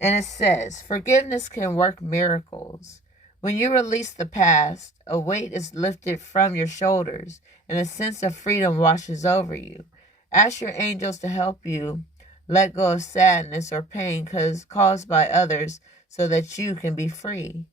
And it says, forgiveness can work miracles. When you release the past, a weight is lifted from your shoulders and a sense of freedom washes over you. Ask your angels to help you let go of sadness or pain caused by others so that you can be free.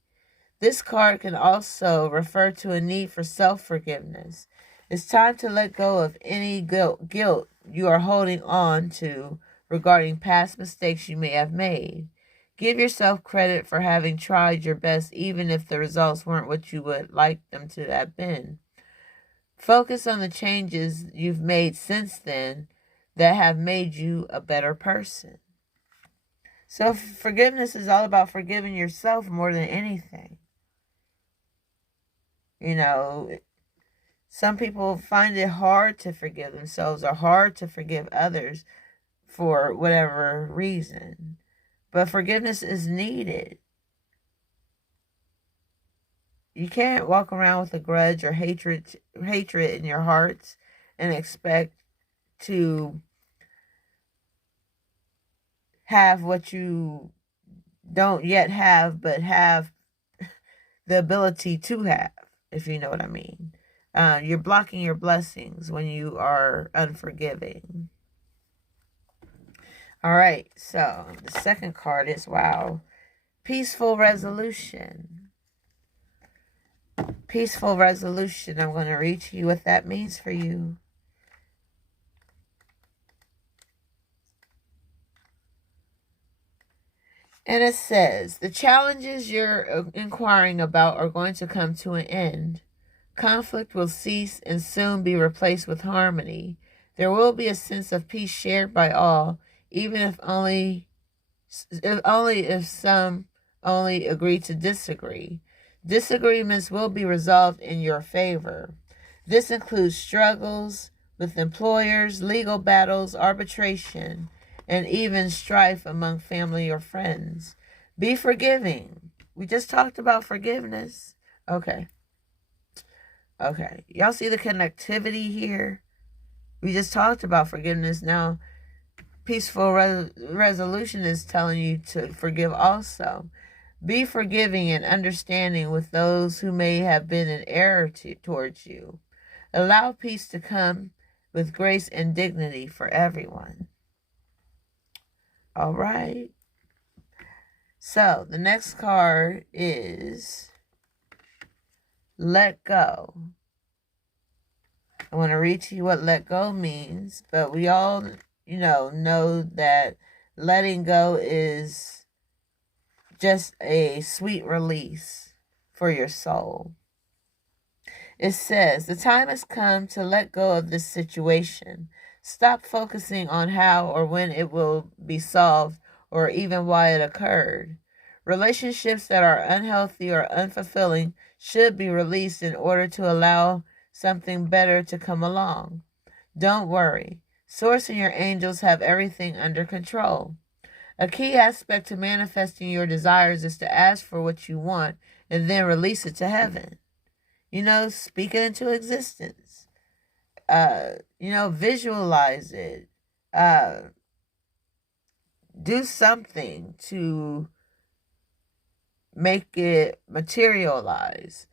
This card can also refer to a need for self-forgiveness. It's time to let go of any guilt you are holding on to regarding past mistakes you may have made. Give yourself credit for having tried your best, even if the results weren't what you would like them to have been. Focus on the changes you've made since then that have made you a better person. So forgiveness is all about forgiving yourself more than anything. Some people find it hard to forgive themselves or hard to forgive others for whatever reason. But forgiveness is needed. You can't walk around with a grudge or hatred in your hearts and expect to have what you don't yet have, but have the ability to have, if you know what I mean. You're blocking your blessings when you are unforgiving. All right, so the second card is, wow, peaceful resolution. Peaceful resolution. I'm going to read to you what that means for you. And it says, the challenges you're inquiring about are going to come to an end. Conflict will cease and soon be replaced with harmony. There will be a sense of peace shared by all, even if some only agree to disagree. Disagreements will be resolved in your favor. This includes struggles with employers, legal battles, arbitration, and even strife among family or friends. Be forgiving. We just talked about forgiveness. Okay. Y'all see the connectivity here? We just talked about forgiveness. Now, peaceful resolution is telling you to forgive also. Be forgiving and understanding with those who may have been in error towards you. Allow peace to come with grace and dignity for everyone. All right. So the next card is let go. I want to read to you what let go means, but we all, know that letting go is just a sweet release for your soul. It says, the time has come to let go of this situation. Stop focusing on how or when it will be solved or even why it occurred. Relationships that are unhealthy or unfulfilling should be released in order to allow something better to come along. Don't worry. Source and your angels have everything under control. A key aspect to manifesting your desires is to ask for what you want and then release it to heaven. Speak it into existence. Visualize it. Do something to make it materialize.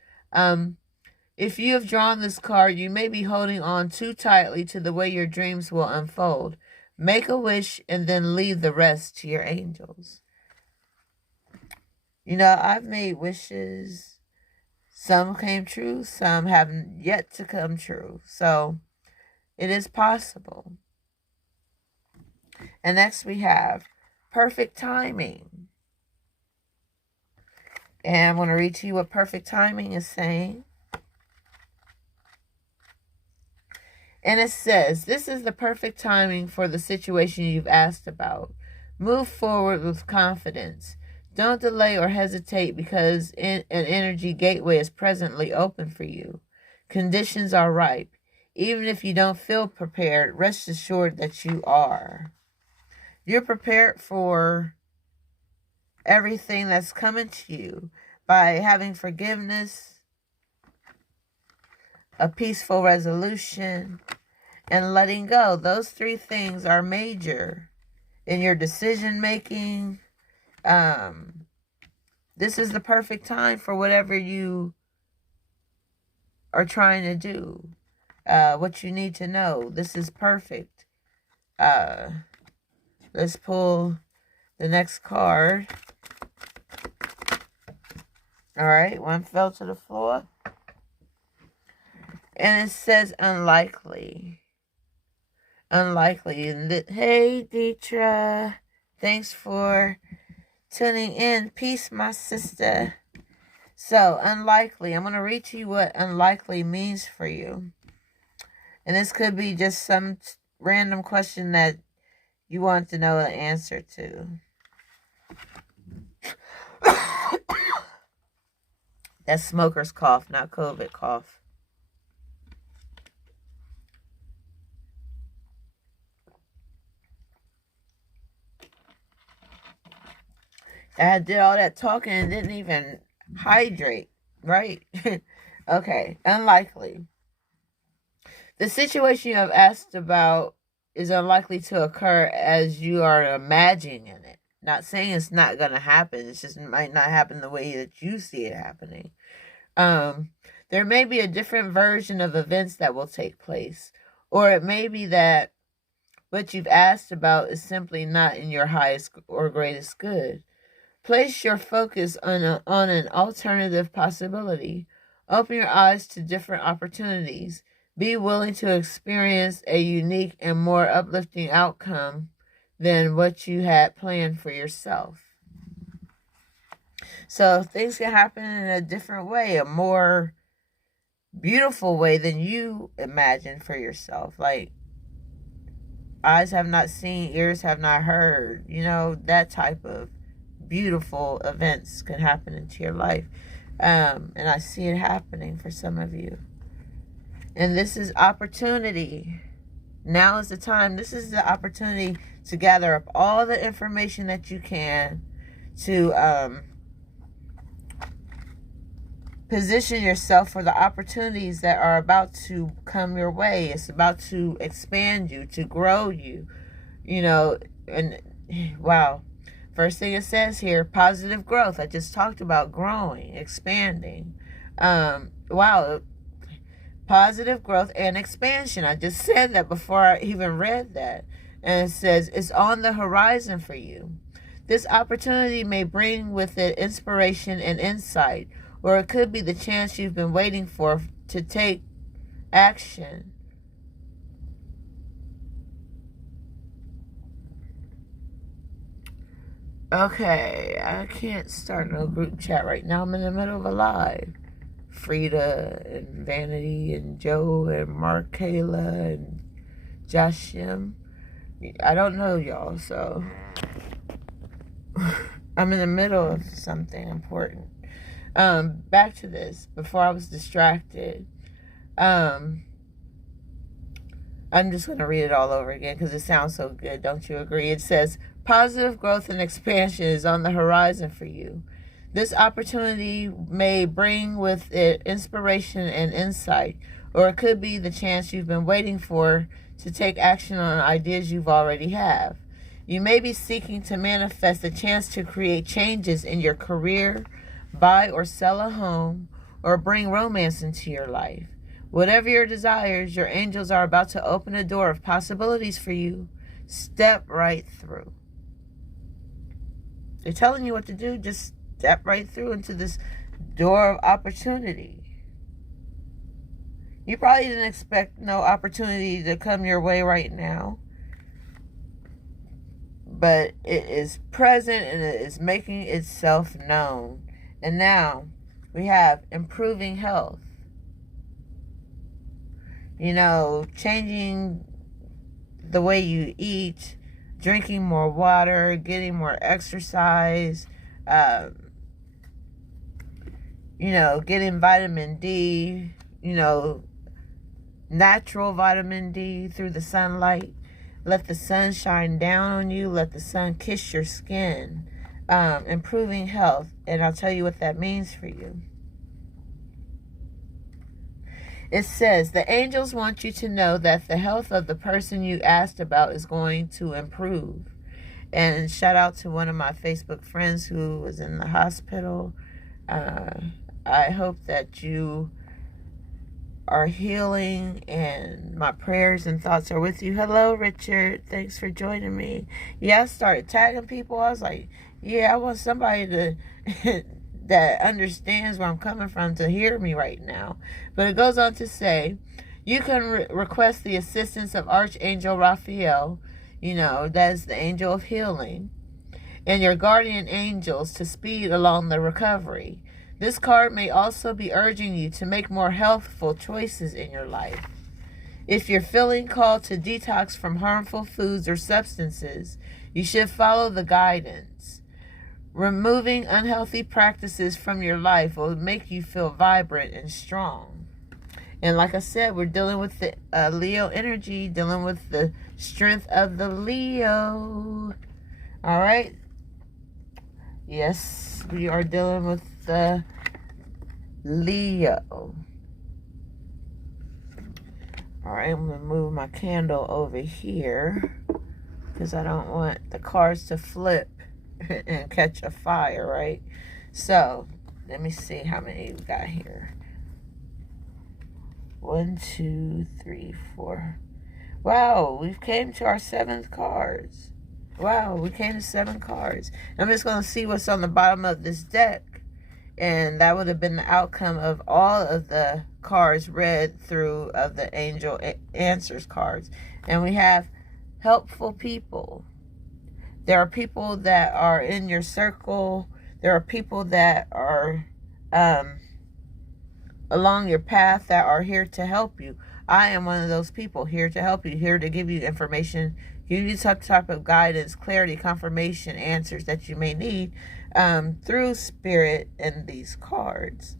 If you have drawn this card, you may be holding on too tightly to the way your dreams will unfold. Make a wish and then leave the rest to your angels. I've made wishes. Some came true, some haven't yet to come true. So it is possible. And next we have perfect timing. And I'm going to read to you what perfect timing is saying. And it says, this is the perfect timing for the situation you've asked about. Move forward with confidence. Don't delay or hesitate because an energy gateway is presently open for you. Conditions are ripe. Even if you don't feel prepared, rest assured that you are. You're prepared for everything that's coming to you by having forgiveness, a peaceful resolution, and letting go. Those three things are major in your decision making. This is the perfect time for whatever you are trying to do. What you need to know. This is perfect. Let's pull the next card. All right, one fell to the floor. And it says unlikely. Unlikely. Hey, Deetra. Thanks for tuning in. Peace, my sister. So, unlikely. I'm going to read to you what unlikely means for you. And this could be just some random question that you want to know the answer to. That's smoker's cough, not COVID cough. I did all that talking and didn't even hydrate, right? Okay, unlikely. The situation you have asked about is unlikely to occur as you are imagining it. Not saying it's not going to happen. It's just might not happen the way that you see it happening. There may be a different version of events that will take place. Or it may be that what you've asked about is simply not in your highest or greatest good. Place your focus on an alternative possibility. Open your eyes to different opportunities. Be willing to experience a unique and more uplifting outcome than what you had planned for yourself. So things can happen in a different way, a more beautiful way than you imagined for yourself. Like, eyes have not seen, ears have not heard. That type of beautiful events can happen into your life. And I see it happening for some of you. And this is opportunity. Now is the time. This is the opportunity to gather up all the information that you can to position yourself for the opportunities that are about to come your way. It's about to expand you, to grow you. And wow. First thing it says here, positive growth. I just talked about growing, expanding. Wow. Positive growth and expansion. I just said that before I even read that. And it says it's on the horizon for you. This opportunity may bring with it inspiration and insight, or it could be the chance you've been waiting for to take action. Okay, I can't start no group chat right now. I'm in the middle of a live. Frida and Vanity and Joe and Mark Kayla and Joshim. I don't know y'all, so I'm in the middle of something important. Back to this before I was distracted. I'm just going to read it all over again because it sounds so good. Don't you agree? It says, positive growth and expansion is on the horizon for you. This opportunity may bring with it inspiration and insight, or it could be the chance you've been waiting for to take action on ideas you've already have. You may be seeking to manifest a chance to create changes in your career, buy or sell a home, or bring romance into your life. Whatever your desires, your angels are about to open a door of possibilities for you. Step right through. They're telling you what to do. Just step right through into this door of opportunity. You probably didn't expect no opportunity to come your way right now, but it is present and it is making itself known. And now we have improving health. You know, changing the way you eat, drinking more water, getting more exercise, getting vitamin D, natural vitamin D through the sunlight. Let the sun shine down on you. Let the sun kiss your skin. Improving health. And I'll tell you what that means for you. It says, the angels want you to know that the health of the person you asked about is going to improve. And shout out to one of my Facebook friends who was in the hospital. I hope that you are healing, and my prayers and thoughts are with you. Hello, Richard. Thanks for joining me. Yeah, I started tagging people. I was like, yeah, I want somebody to that understands where I'm coming from to hear me right now. But it goes on to say, you can request the assistance of Archangel Raphael, that is the angel of healing, and your guardian angels to speed along the recovery. This card may also be urging you to make more healthful choices in your life. If you're feeling called to detox from harmful foods or substances, you should follow the guidance. Removing unhealthy practices from your life will make you feel vibrant and strong. And like I said, we're dealing with the Leo energy, dealing with the strength of the Leo. All right? Yes, we are dealing with the Leo. All right, I'm going to move my candle over here because I don't want the cards to flip and catch a fire, right? So, let me see how many we got here. 1, 2, 3, 4. Wow, we've came to our 7th cards. Wow, we came to 7 cards. I'm just going to see what's on the bottom of this deck. And that would have been the outcome of all of the cards read through of the Angel Answers cards. And we have helpful people. There are people that are in your circle. There are people that are along your path that are here to help you. I am one of those people here to help you, here to give you information, give you some type of guidance, clarity, confirmation, answers that you may need through spirit and these cards.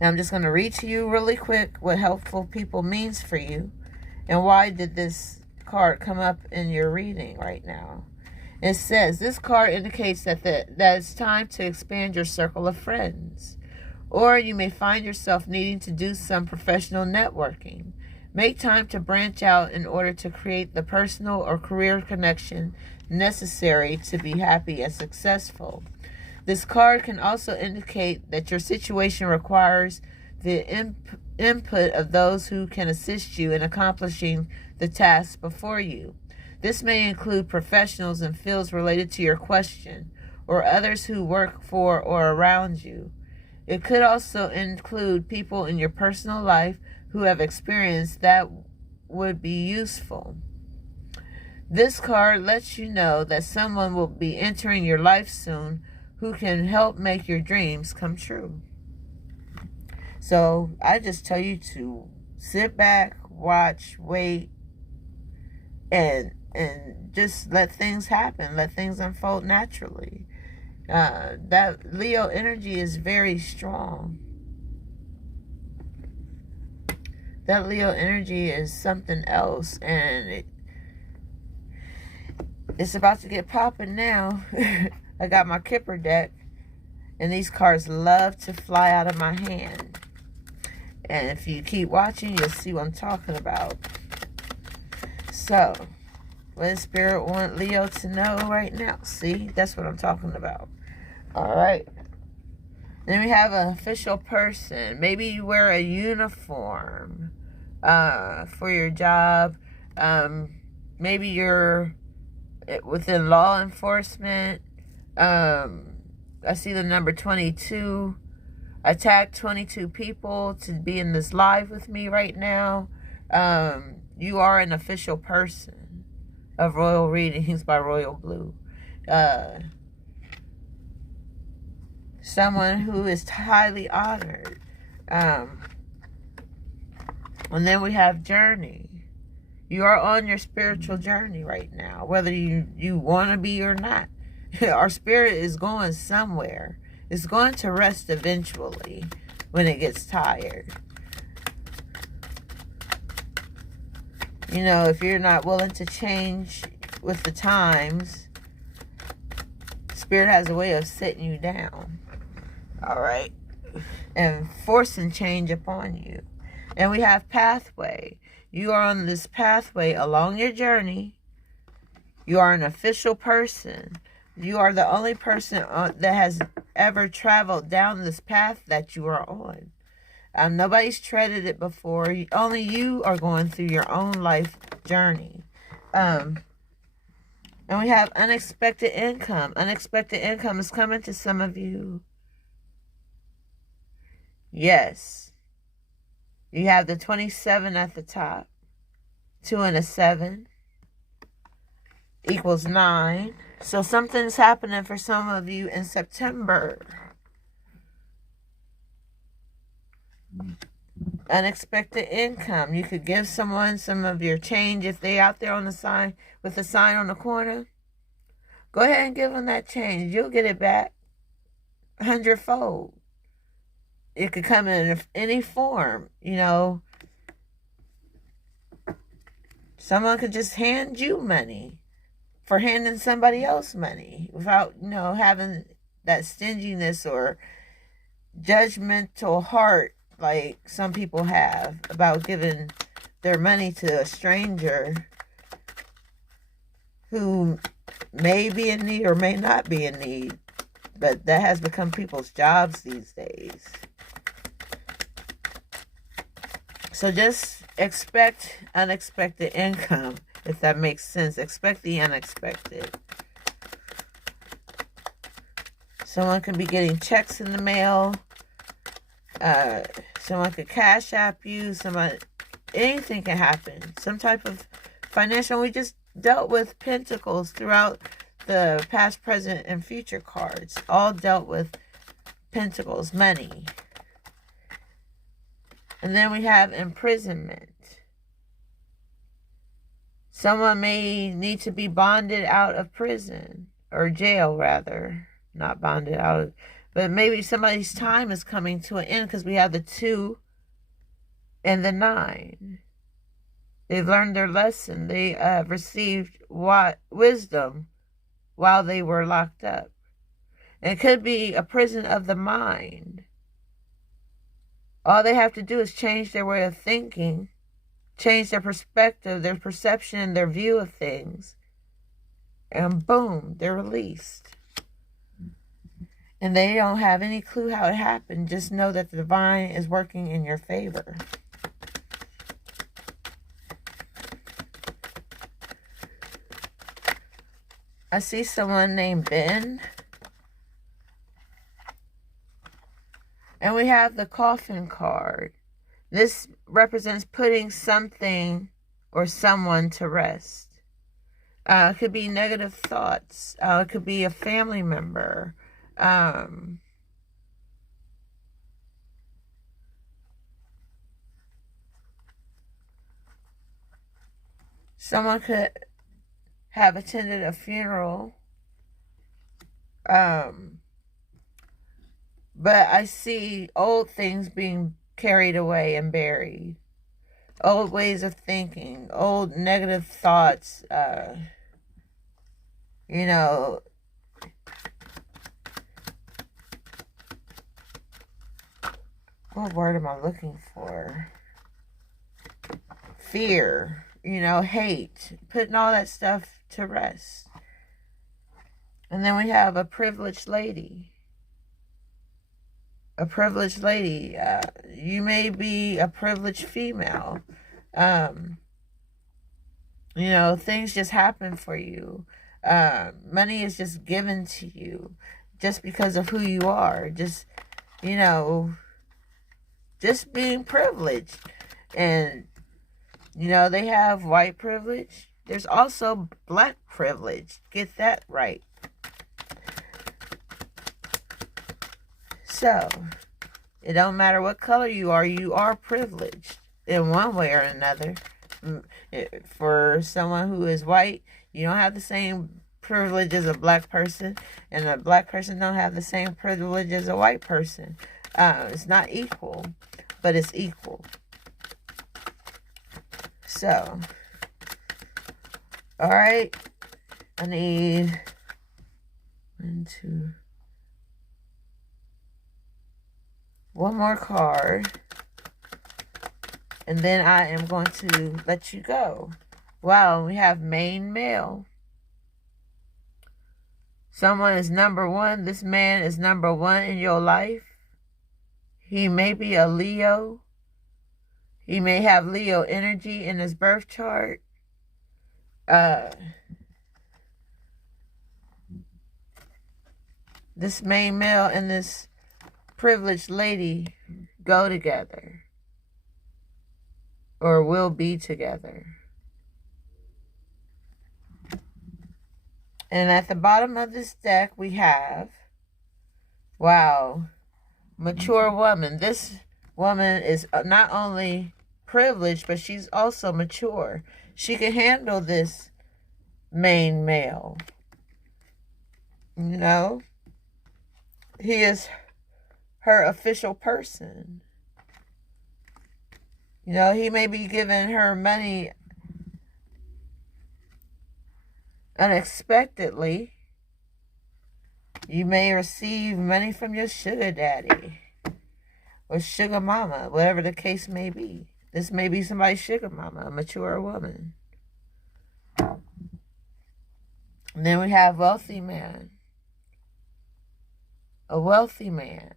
Now I'm just going to read to you really quick what helpful people means for you and why did this card come up in your reading right now. It says this card indicates that it's time to expand your circle of friends, or you may find yourself needing to do some professional networking. Make time to branch out in order to create the personal or career connection necessary to be happy and successful. This card can also indicate that your situation requires the input of those who can assist you in accomplishing the tasks before you. This may include professionals in fields related to your question, or others who work for or around you. It could also include people in your personal life who have experience that would be useful. This card lets you know that someone will be entering your life soon who can help make your dreams come true. So I just tell you to sit back, watch, wait, and and just let things happen, let things unfold naturally. That Leo energy is very strong. That Leo energy is something else, and it's about to get popping now. I got my Kipper deck, and these cards love to fly out of my hand. And if you keep watching, you'll see what I'm talking about. So, what does Spirit want Leo to know right now? See, that's what I'm talking about. All right. Then we have an official person. Maybe you wear a uniform for your job. Maybe you're within law enforcement. I see the number 22. I tagged 22 people to be in this live with me right now. You are an official person of Royal Readings by Royal Blue. Someone who is highly honored. And then we have journey. You are on your spiritual journey right now, whether you want to be or not. Our spirit is going somewhere. It's going to rest eventually when it gets tired. You know, if you're not willing to change with the times, Spirit has a way of sitting you down. All right? And forcing change upon you. And we have pathway. You are on this pathway along your journey. You are an official person. You are the only person that has ever traveled down this path that you are on. Nobody's treaded it before. Only you are going through your own life journey. And we have unexpected income. Unexpected income is coming to some of you. Yes. You have the 27 at the top. 2 and a 7 equals 9. So something's happening for some of you in September. Unexpected income. You could give someone some of your change if they out there on the sign with a sign on the corner. Go ahead and give them that change. You'll get it back 100-fold. It could come in any form, you know. Someone could just hand you money for handing somebody else money without, you know, having that stinginess or judgmental heart like some people have about giving their money to a stranger who may be in need or may not be in need. But that has become people's jobs these days. So just expect unexpected income, if that makes sense. Expect the unexpected. Someone could be getting checks in the mail. Someone could cash app you. Anything can happen. Some type of financial. We just dealt with pentacles throughout the past, present, and future cards. All dealt with pentacles, money. And then we have imprisonment. Someone may need to be bonded out of prison, or jail rather. Not bonded out of, but maybe somebody's time is coming to an end because we have the 2 and the 9. They've learned their lesson. They have received wisdom while they were locked up. And it could be a prison of the mind. All they have to do is change their way of thinking, change their perspective, their perception, their view of things. And boom, they're released. And they don't have any clue how it happened. Just know that the divine is working in your favor. I see someone named Ben. And we have the coffin card. This represents putting something or someone to rest. It could be negative thoughts. It could be a family member. Someone could have attended a funeral. But I see old things being carried away and buried. Old ways of thinking, old negative thoughts, you know, what word am I looking for? Fear, hate, putting all that stuff to rest. And then we have a privileged lady. A privileged lady. You may be a privileged female. Things just happen for you. Money is just given to you just because of who you are. Just being privileged. And, they have white privilege. There's also black privilege. Get that right. So, it don't matter what color you are privileged in one way or another. For someone who is white, you don't have the same privilege as a black person, and a black person don't have the same privilege as a white person. It's not equal, but it's equal. So, all right, I need 1 more card, and then I am going to let you go. Wow, we have main male. Someone is number 1. This man is number 1 in your life. He may be a Leo. He may have Leo energy in his birth chart. This main male and this privileged lady go together or will be together. And at the bottom of this deck we have, wow, mature woman. This woman is not only privileged, but she's also mature. She can handle this main male. He is her official person. He may be giving her money unexpectedly. You may receive money from your sugar daddy or sugar mama, whatever the case may be. This may be somebody's sugar mama, a mature woman. And then we have wealthy man. A wealthy man.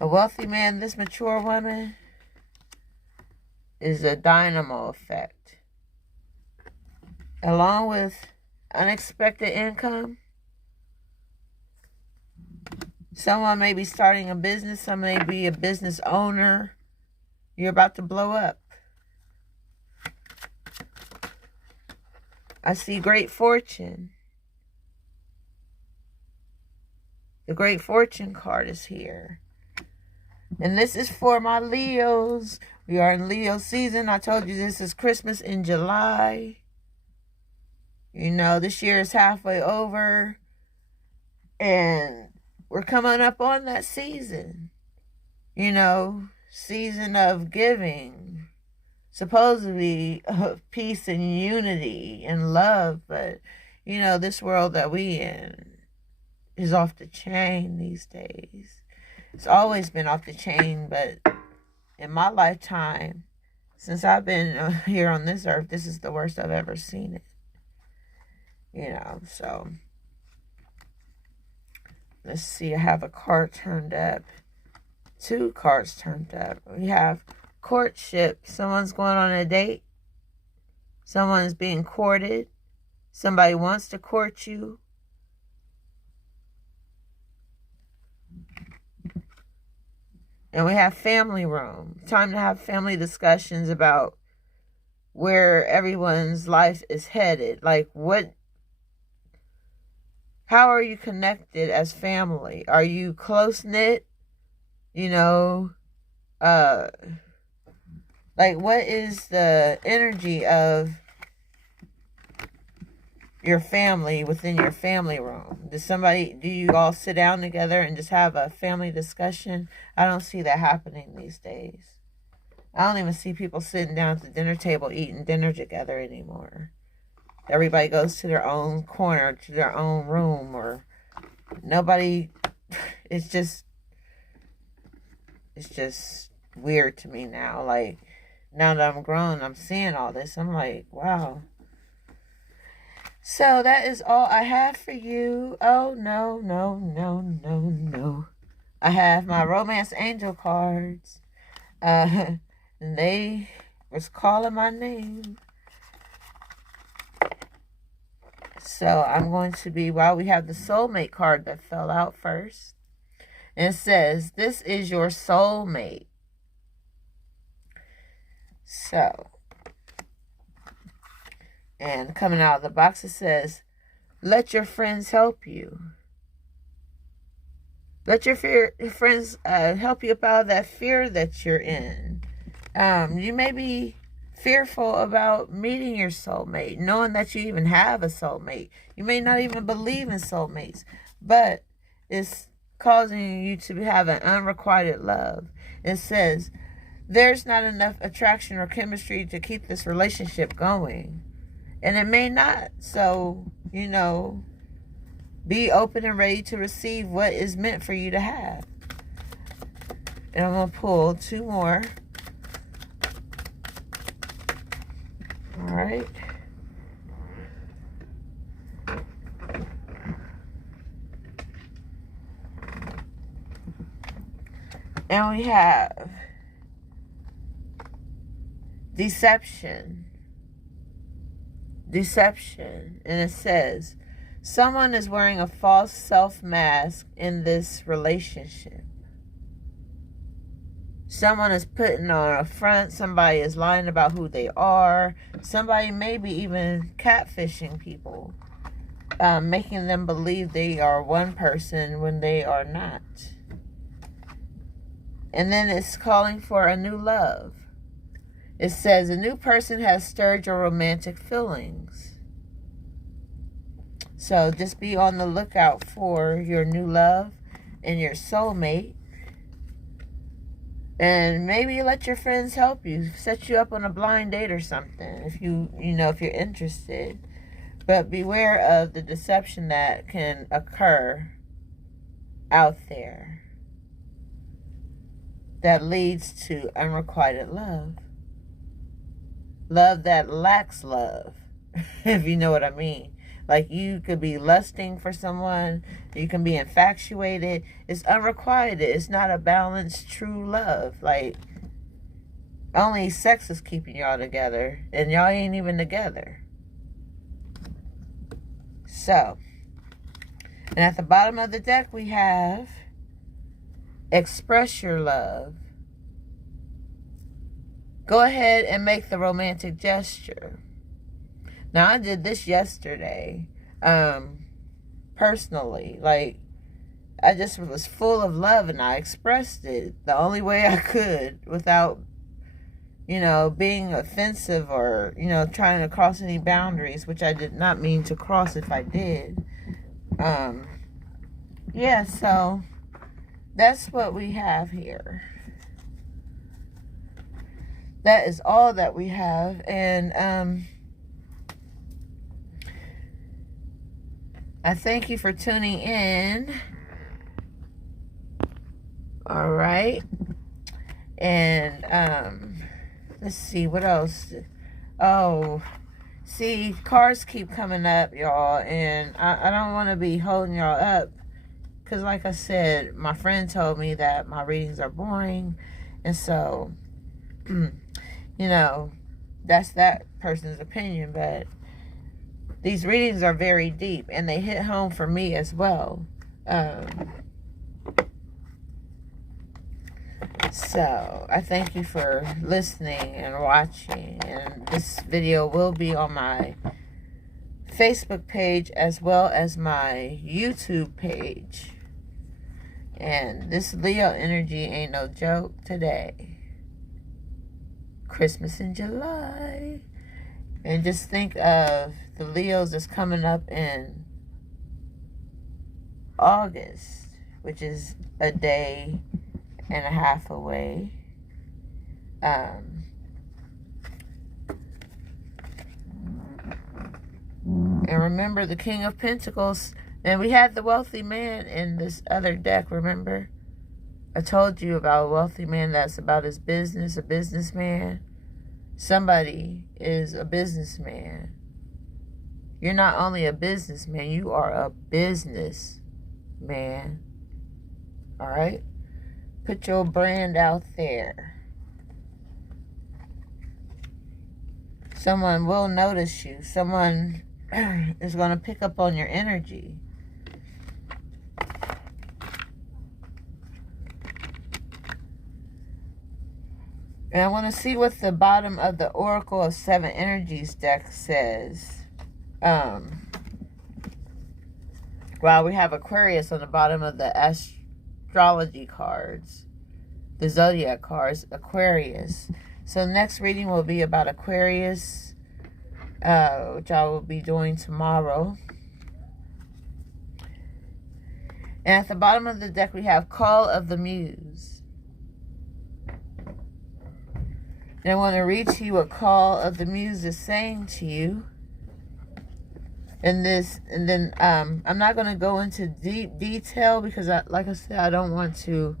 A wealthy man, this mature woman, is a dynamo effect. Along with unexpected income, someone may be starting a business, someone may be a business owner. You're about to blow up. I see great fortune. The great fortune card is here. And this is for my Leos. We are in Leo season. I told you this is Christmas in July. This year is halfway over. And we're coming up on that season. Season of giving. Supposed to be of peace and unity and love. But, this world that we in is off the chain these days. It's always been off the chain, but in my lifetime, since I've been here on this earth, this is the worst I've ever seen it. So let's see. I have a card turned up. 2 cards turned up. We have courtship. Someone's going on a date. Someone's being courted. Somebody wants to court you. And we have family room. Time to have family discussions about where everyone's life is headed. Like how are you connected as family? Are you close-knit? Like what is the energy of your family within your family room? Do you all sit down together and just have a family discussion? I don't see that happening these days. I don't even see people sitting down at the dinner table eating dinner together anymore. Everybody goes to their own corner, to their own room, or nobody. It's just weird to me now. Like, now that I'm grown, I'm seeing all this. I'm like, wow. So that is all I have for you. Oh, no. I have my romance angel cards. And they was calling my name. So I'm going to be, while we have the soulmate card that fell out first. And it says, this is your soulmate. So, and coming out of the box, it says, let your friends help you. Let your friends help you up out of that fear that you're in. You may be fearful about meeting your soulmate, knowing that you even have a soulmate. You may not even believe in soulmates, but it's causing you to have an unrequited love. It says, there's not enough attraction or chemistry to keep this relationship going. And it may not. So, be open and ready to receive what is meant for you to have. And I'm going to pull 2 more. All right. And we have deception. And it says, someone is wearing a false self mask in this relationship. Someone is putting on a front. Somebody is lying about who they are. Somebody may be even catfishing people, making them believe they are one person when they are not. And then it's calling for a new love. It says, a new person has stirred your romantic feelings. So just be on the lookout for your new love and your soulmate. And maybe let your friends help you, set you up on a blind date or something if if you're interested. But beware of the deception that can occur out there that leads to unrequited love. Love that lacks love, if you know what I mean. Like, you could be lusting for someone, you can be infatuated. It's unrequited. It's not a balanced, true love. Like, only sex is keeping y'all together, and y'all ain't even together. So, and at the bottom of the deck, we have express your love. Go ahead and make the romantic gesture. Now, I did this yesterday, personally. Like, I just was full of love and I expressed it the only way I could without, being offensive or, trying to cross any boundaries, which I did not mean to cross if I did. Yeah, so that's what we have here. That is all that we have. And I thank you for tuning in. All right. And let's see, what else? Oh, see, cars keep coming up, y'all. And I don't want to be holding y'all up. Because like I said, my friend told me that my readings are boring. And so, that's that person's opinion. But these readings are very deep. And they hit home for me as well. So, I thank you for listening and watching. And this video will be on my Facebook page as well as my YouTube page. And this Leo energy ain't no joke today. Christmas in July. And just think of the Leos that's coming up in August, which is a day and a half away. And remember the King of Pentacles. And we had the wealthy man in this other deck, remember? I told you about a wealthy man that's about his business, a businessman. Somebody is a businessman. You're not only a businessman, you are a businessman. All right? Put your brand out there. Someone will notice you. Someone is going to pick up on your energy. And I want to see what the bottom of the Oracle of Seven Energies deck says. Well, we have Aquarius on the bottom of the astrology cards. The zodiac cards, Aquarius. So the next reading will be about Aquarius, which I will be doing tomorrow. And at the bottom of the deck, we have Call of the Muse. And I want to read to you what Call of the Muse is saying to you. And then I'm not going to go into deep detail because, like I said, I don't want to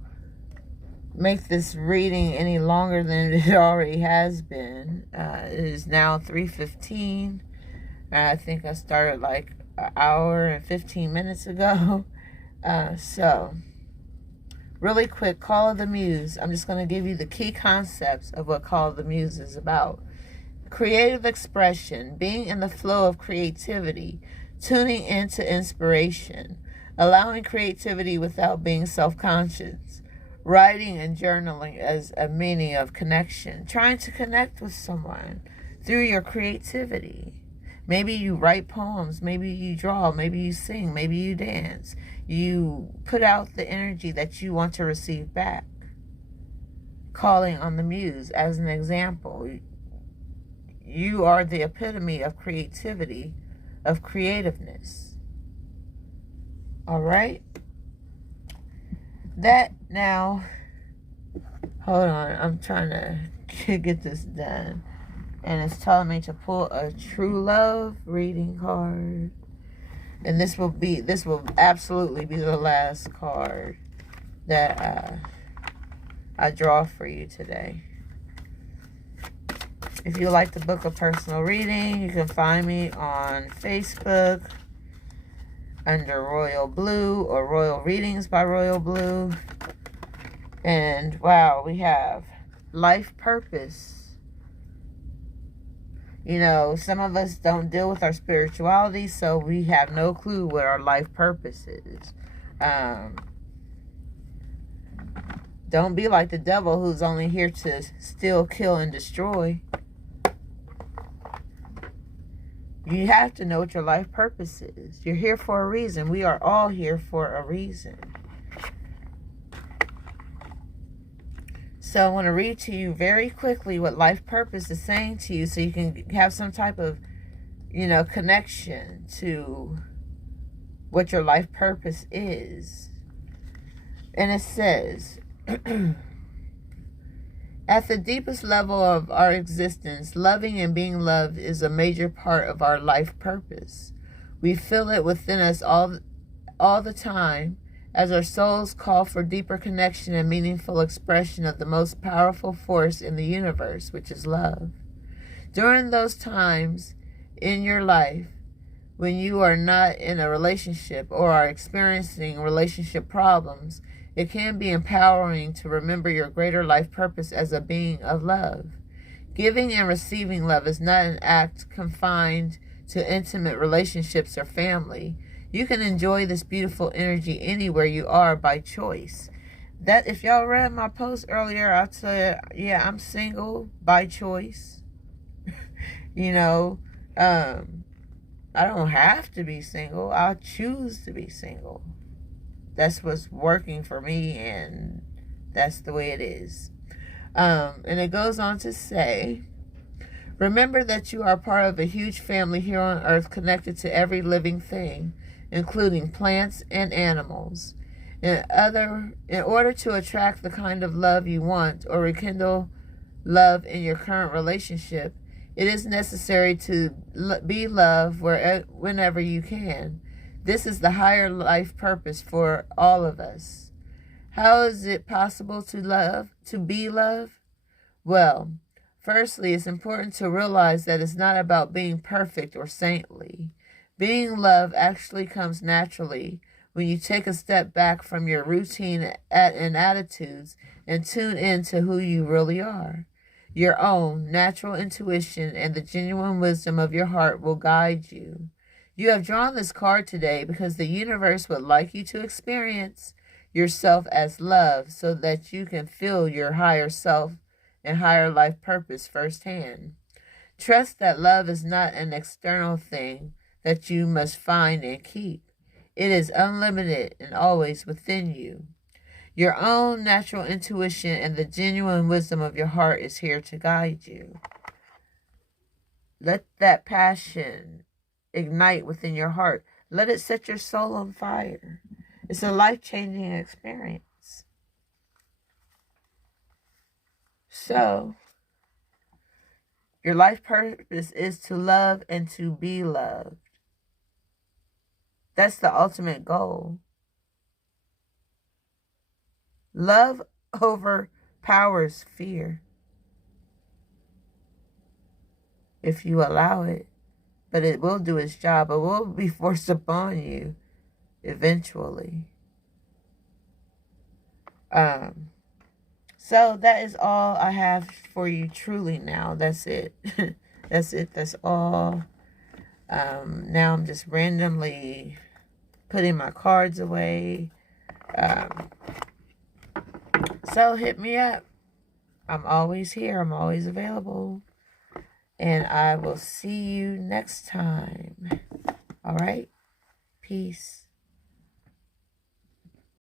make this reading any longer than it already has been. It is now 3:15. I think I started like an hour and 15 minutes ago. So, really quick, Call of the Muse. I'm just going to give you the key concepts of what Call of the Muse is about. Creative expression, being in the flow of creativity, tuning into inspiration, allowing creativity without being self-conscious, writing and journaling as a meaning of connection, trying to connect with someone through your creativity. Maybe you write poems, maybe you draw, maybe you sing, maybe you dance. You put out the energy that you want to receive back. Calling on the Muse as an example. You are the epitome of creativity, of creativeness. All right? That now, hold on, I'm trying to get this done. And it's telling me to pull a true love reading card. And this will absolutely be the last card that I draw for you today. If you like to book a personal reading, you can find me on Facebook under Royal Blue or Royal Readings by Royal Blue. And wow, we have life purpose. You know, some of us don't deal with our spirituality, so we have no clue what our life purpose is. Don't be like the devil who's only here to steal, kill, and destroy. You have to know what your life purpose is. You're here for a reason. We are all here for a reason. So I want to read to you very quickly what life purpose is saying to you so you can have some type of, connection to what your life purpose is. And it says, at the deepest level of our existence, loving and being loved is a major part of our life purpose. We feel it within us all the time as our souls call for deeper connection and meaningful expression of the most powerful force in the universe, which is love. During those times in your life when you are not in a relationship or are experiencing relationship problems, it can be empowering to remember your greater life purpose as a being of love. Giving and receiving love is not an act confined to intimate relationships or family. You can enjoy this beautiful energy anywhere you are by choice. That, if y'all read my post earlier, I said, yeah, I'm single by choice. I don't have to be single. I'll choose to be single. That's what's working for me, and that's the way it is. And it goes on to say, Remember that you are part of a huge family here on earth connected to every living thing, including plants and animals. In order to attract the kind of love you want or rekindle love in your current relationship, it is necessary to be loved whenever you can. This is the higher life purpose for all of us. How is it possible to be loved? Well, firstly, it's important to realize that it's not about being perfect or saintly. Being loved actually comes naturally when you take a step back from your routine and attitudes and tune into who you really are. Your own natural intuition and the genuine wisdom of your heart will guide you. You have drawn this card today because the universe would like you to experience yourself as love so that you can feel your higher self and higher life purpose firsthand. Trust that love is not an external thing that you must find and keep. It is unlimited and always within you. Your own natural intuition and the genuine wisdom of your heart is here to guide you. Let that passion ignite within your heart. Let it set your soul on fire. It's a life-changing experience. So, your life purpose is to love and to be loved. That's the ultimate goal. Love overpowers fear if you allow it, but it will do its job. It will be forced upon you eventually. So that is all I have for you truly now. That's it. That's it. That's all. Now I'm just randomly putting my cards away. So hit me up. I'm always here. I'm always available. And I will see you next time. All right? Peace.